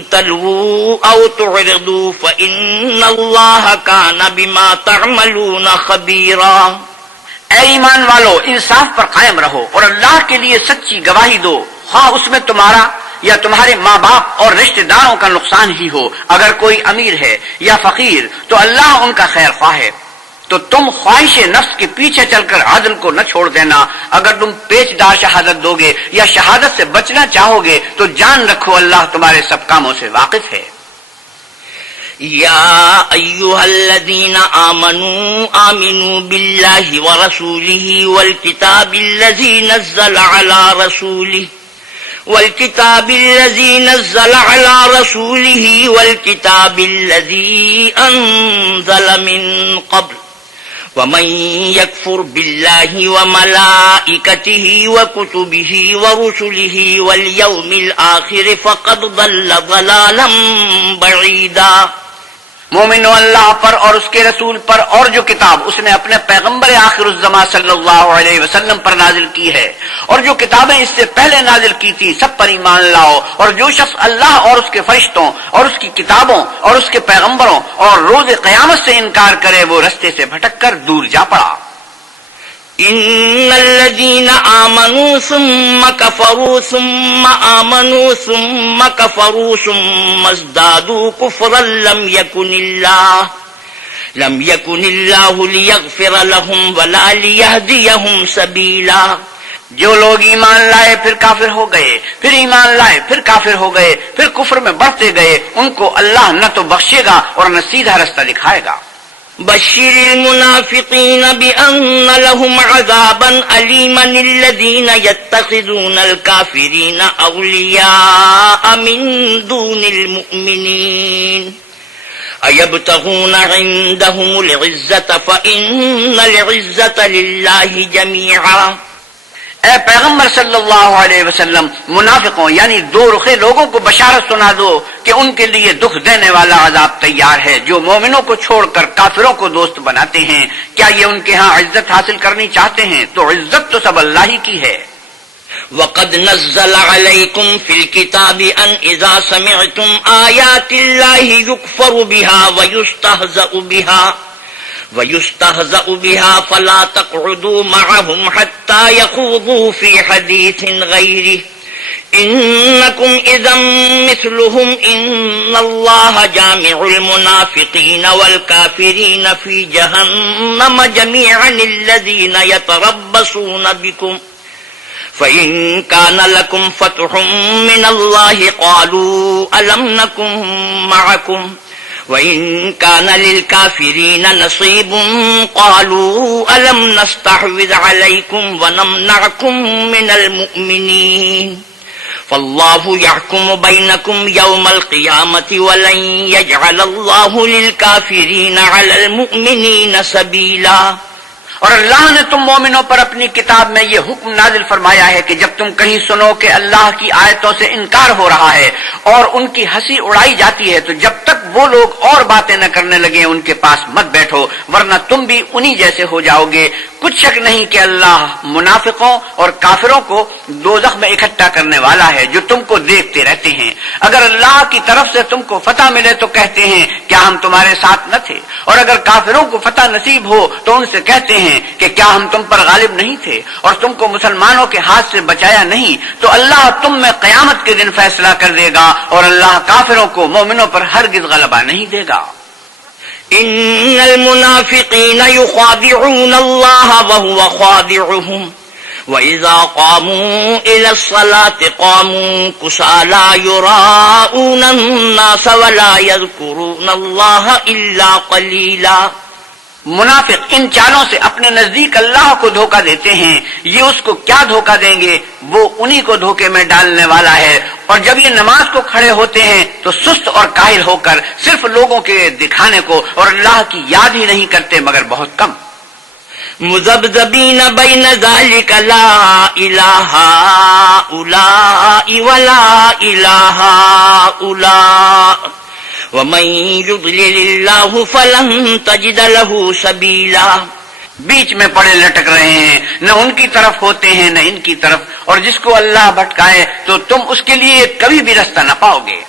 تلووا أو تعرضوا فإن الله كان بما تعملون خبيرا۔ اے ایمان والو، انصاف پر قائم رہو اور اللہ کے لیے سچی گواہی دو، خواہ اس میں تمہارا یا تمہارے ماں باپ اور رشتہ داروں کا نقصان ہی ہو۔ اگر کوئی امیر ہے یا فقیر تو اللہ ان کا خیر خواہ ہے، تو تم خواہش نفس کے پیچھے چل کر عدل کو نہ چھوڑ دینا۔ اگر تم پیچدار شہادت دو گے یا شہادت سے بچنا چاہو گے تو جان رکھو اللہ تمہارے سب کاموں سے واقف ہے۔ یا ایھا الذین آمنوا آمنوا باللہ ورسولہ والکتاب الذی نزل علی رسولہ والکتاب الذی انزل من قبل ومن يكفر بالله وملائكته وكتبه ورسله واليوم الآخر فقد ضل ضلالا بعيدا۔ مومنو، اللہ پر اور اس کے رسول پر اور جو کتاب اس نے اپنے پیغمبر آخر الزماں صلی اللہ علیہ وسلم پر نازل کی ہے اور جو کتابیں اس سے پہلے نازل کی تھی، سب پر ایمان لاؤ۔ اور جو شخص اللہ اور اس کے فرشتوں اور اس کی کتابوں اور اس کے پیغمبروں اور روز قیامت سے انکار کرے، وہ رستے سے بھٹک کر دور جا پڑا۔ ان الذين آمنوا ثم كفروا ثم آمنوا ثم كفروا ثم ازدادوا كفرا لم يكن الله ليغفر لهم ولا ليهديهم سبيلا۔ جو لوگ ایمان لائے پھر کافر ہو گئے، پھر ایمان لائے پھر کافر ہو گئے، پھر کفر میں بڑھتے گئے، ان کو اللہ نہ تو بخشے گا اور نہ سیدھا رستہ دکھائے گا۔ بشر المنافقين بأن لهم عذابا أليما الذين يتخذون الكافرين أولياء من دون المؤمنين أيبتغون عندهم العزة فإن العزة لله جميعا۔ اے پیغمبر صلی اللہ علیہ وسلم، منافقوں یعنی دو رخے لوگوں کو بشارت سنا دو کہ ان کے لیے دکھ دینے والا عذاب تیار ہے، جو مومنوں کو چھوڑ کر کافروں کو دوست بناتے ہیں۔ کیا یہ ان کے ہاں عزت حاصل کرنی چاہتے ہیں؟ تو عزت تو سب اللہ ہی کی ہے۔ وَقَدْ نَزَّلَ عَلَيْكُمْ فِي الْكِتَابِ أَنْ إِذَا سَمِعْتُمْ آيَاتِ اللَّهِ يُكْفَرُ بِهَا وَيُسْتَهْزَأُ بِهَا فَلَا تَقْعُدُوا مَعَهُمْ حَتَّى يَخُوضُوا فِي حَدِيثٍ غَيْرِهِ إِنَّكُمْ إِذًا مِثْلُهُمْ إِنَّ اللَّهَ جَامِعُ الْمُنَافِقِينَ وَالْكَافِرِينَ فِي جَهَنَّمَ جَمِيعًا الَّذِينَ يَتَرَبَّصُونَ بِكُمْ فَإِن كَانَ لَكُمْ فَتْحٌ مِّنَ اللَّهِ قَالُوا أَلَمْ نَكُن مَّعَكُمْ وَإِن كَانَ لِلْكَافِرِينَ نَصِيبٌ قَالُوا أَلَمْ نَسْتَحْوِذْ عَلَيْكُمْ وَنَمْنَعْكُمْ مِنَ الْمُؤْمِنِينَ فَاللَّهُ يَحْكُمُ بَيْنَكُمْ يَوْمَ الْقِيَامَةِ وَلَن يَجْعَلَ اللَّهُ لِلْكَافِرِينَ عَلَى الْمُؤْمِنِينَ سَبِيلًا۔ اور اللہ نے تم مومنوں پر اپنی کتاب میں یہ حکم نازل فرمایا ہے کہ جب تم کہیں سنو کہ اللہ کی آیتوں سے انکار ہو رہا ہے اور ان کی ہنسی اڑائی جاتی ہے، تو جب تک وہ لوگ اور باتیں نہ کرنے لگے ان کے پاس مت بیٹھو، ورنہ تم بھی انہی جیسے ہو جاؤ گے۔ کچھ شک نہیں کہ اللہ منافقوں اور کافروں کو دوزخ میں اکٹھا کرنے والا ہے، جو تم کو دیکھتے رہتے ہیں۔ اگر اللہ کی طرف سے تم کو فتح ملے تو کہتے ہیں کیا ہم تمہارے ساتھ نہ تھے، اور اگر کافروں کو فتح نصیب ہو تو ان سے کہتے ہیں کہ کیا ہم تم پر غالب نہیں تھے اور تم کو مسلمانوں کے ہاتھ سے بچایا نہیں۔ تو اللہ تم میں قیامت کے دن فیصلہ کر دے گا، اور اللہ کافروں کو مومنوں پر ہرگز غلبہ نہیں دے گا۔ ان المنافقین یخادعون اللہ وهو خادعهم وَإِذَا قَامُوا إِلَى الصَّلَاةِ قَامُوا كُسَالَىٰ يُرَاءُونَ النَّاسَ وَلَا يَذْكُرُونَ اللَّهَ إِلَّا قَلِيلًا۔ منافق ان چالوں سے اپنے نزدیک اللہ کو دھوکہ دیتے ہیں، یہ اس کو کیا دھوکہ دیں گے، وہ انہی کو دھوکے میں ڈالنے والا ہے۔ اور جب یہ نماز کو کھڑے ہوتے ہیں تو سست اور کاہل ہو کر صرف لوگوں کے دکھانے کو اور اللہ کی یاد ہی نہیں کرتے مگر بہت کم۔ مذبذبین بین ذالک لا الہ ہؤلاء ولا الہ ہؤلاء ومن یضلل اللہ فلن تجد له سبیلا۔ بیچ میں پڑے لٹک رہے ہیں، نہ ان کی طرف ہوتے ہیں نہ ان کی طرف، اور جس کو اللہ بھٹکائے تو تم اس کے لیے کبھی بھی رستہ نہ پاؤ گے۔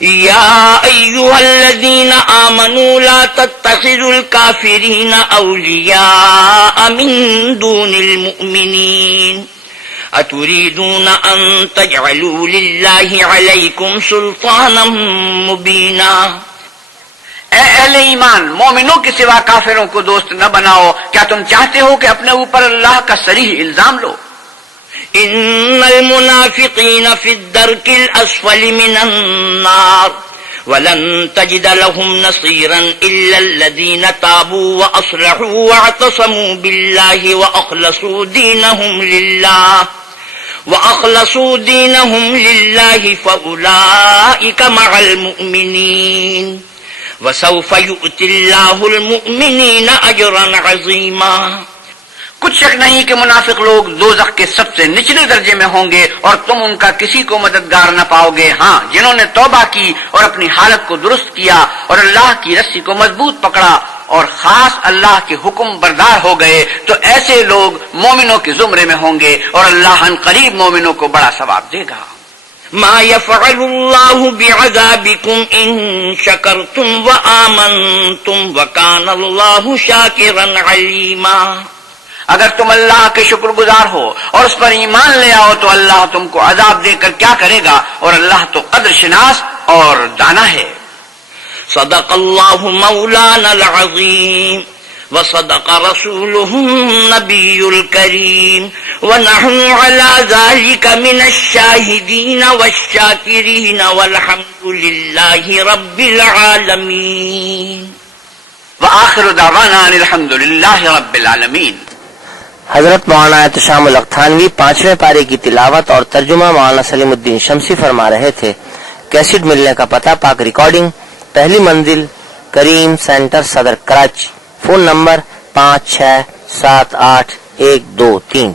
يا أيها الذين آمنوا لا تتخذوا الكافرين أولياء من دون المؤمنين أتريدون أن تجعلوا لله عليكم سلطانا مبينا۔ اے اہل ایمان، مومنوں کے سوا کافروں کو دوست نہ بناؤ، کیا تم چاہتے ہو کہ اپنے اوپر اللہ کا صریح الزام لو؟ إن المنافقين في الدرك الأسفل من النار ولن تجد لهم نصيرا إلا الذين تابوا وأصلحوا واعتصموا بالله وأخلصوا دينهم لله فأولئك مع المؤمنين وسوف يؤتي الله المؤمنين أجرا عظيما۔ کچھ شک نہیں کہ منافق لوگ دوزخ کے سب سے نچلے درجے میں ہوں گے اور تم ان کا کسی کو مددگار نہ پاؤ گے، ہاں جنہوں نے توبہ کی اور اپنی حالت کو درست کیا اور اللہ کی رسی کو مضبوط پکڑا اور خاص اللہ کے حکم بردار ہو گئے تو ایسے لوگ مومنوں کے زمرے میں ہوں گے اور اللہ ان قریب مومنوں کو بڑا ثواب دے گا۔ ما يفعل الله بعذابكم إن شكرتم وآمنتم وكان الله شاكرا عليما۔ اگر تم اللہ کے شکر گزار ہو اور اس پر ایمان لے آؤ تو اللہ تم کو عذاب دے کر کیا کرے گا، اور اللہ تو قدر شناس اور دانا ہے۔ صدق اللہ مولانا العظیم وصدق رسوله النبی الکریم ونحن على ذلك من الشاہدین والشاکرین والحمد للہ رب العالمین۔ وآخر دعوانا ان الحمد للہ رب العالمین۔ حضرت مولانا احتشام الحق تھانوی 5ویں پارے کی تلاوت اور ترجمہ مولانا سلیم الدین شمسی فرما رہے تھے۔ کیسٹ ملنے کا پتہ، پاک ریکارڈنگ، پہلی منزل، کریم سینٹر، صدر، کراچی۔ Phone number 567812 3۔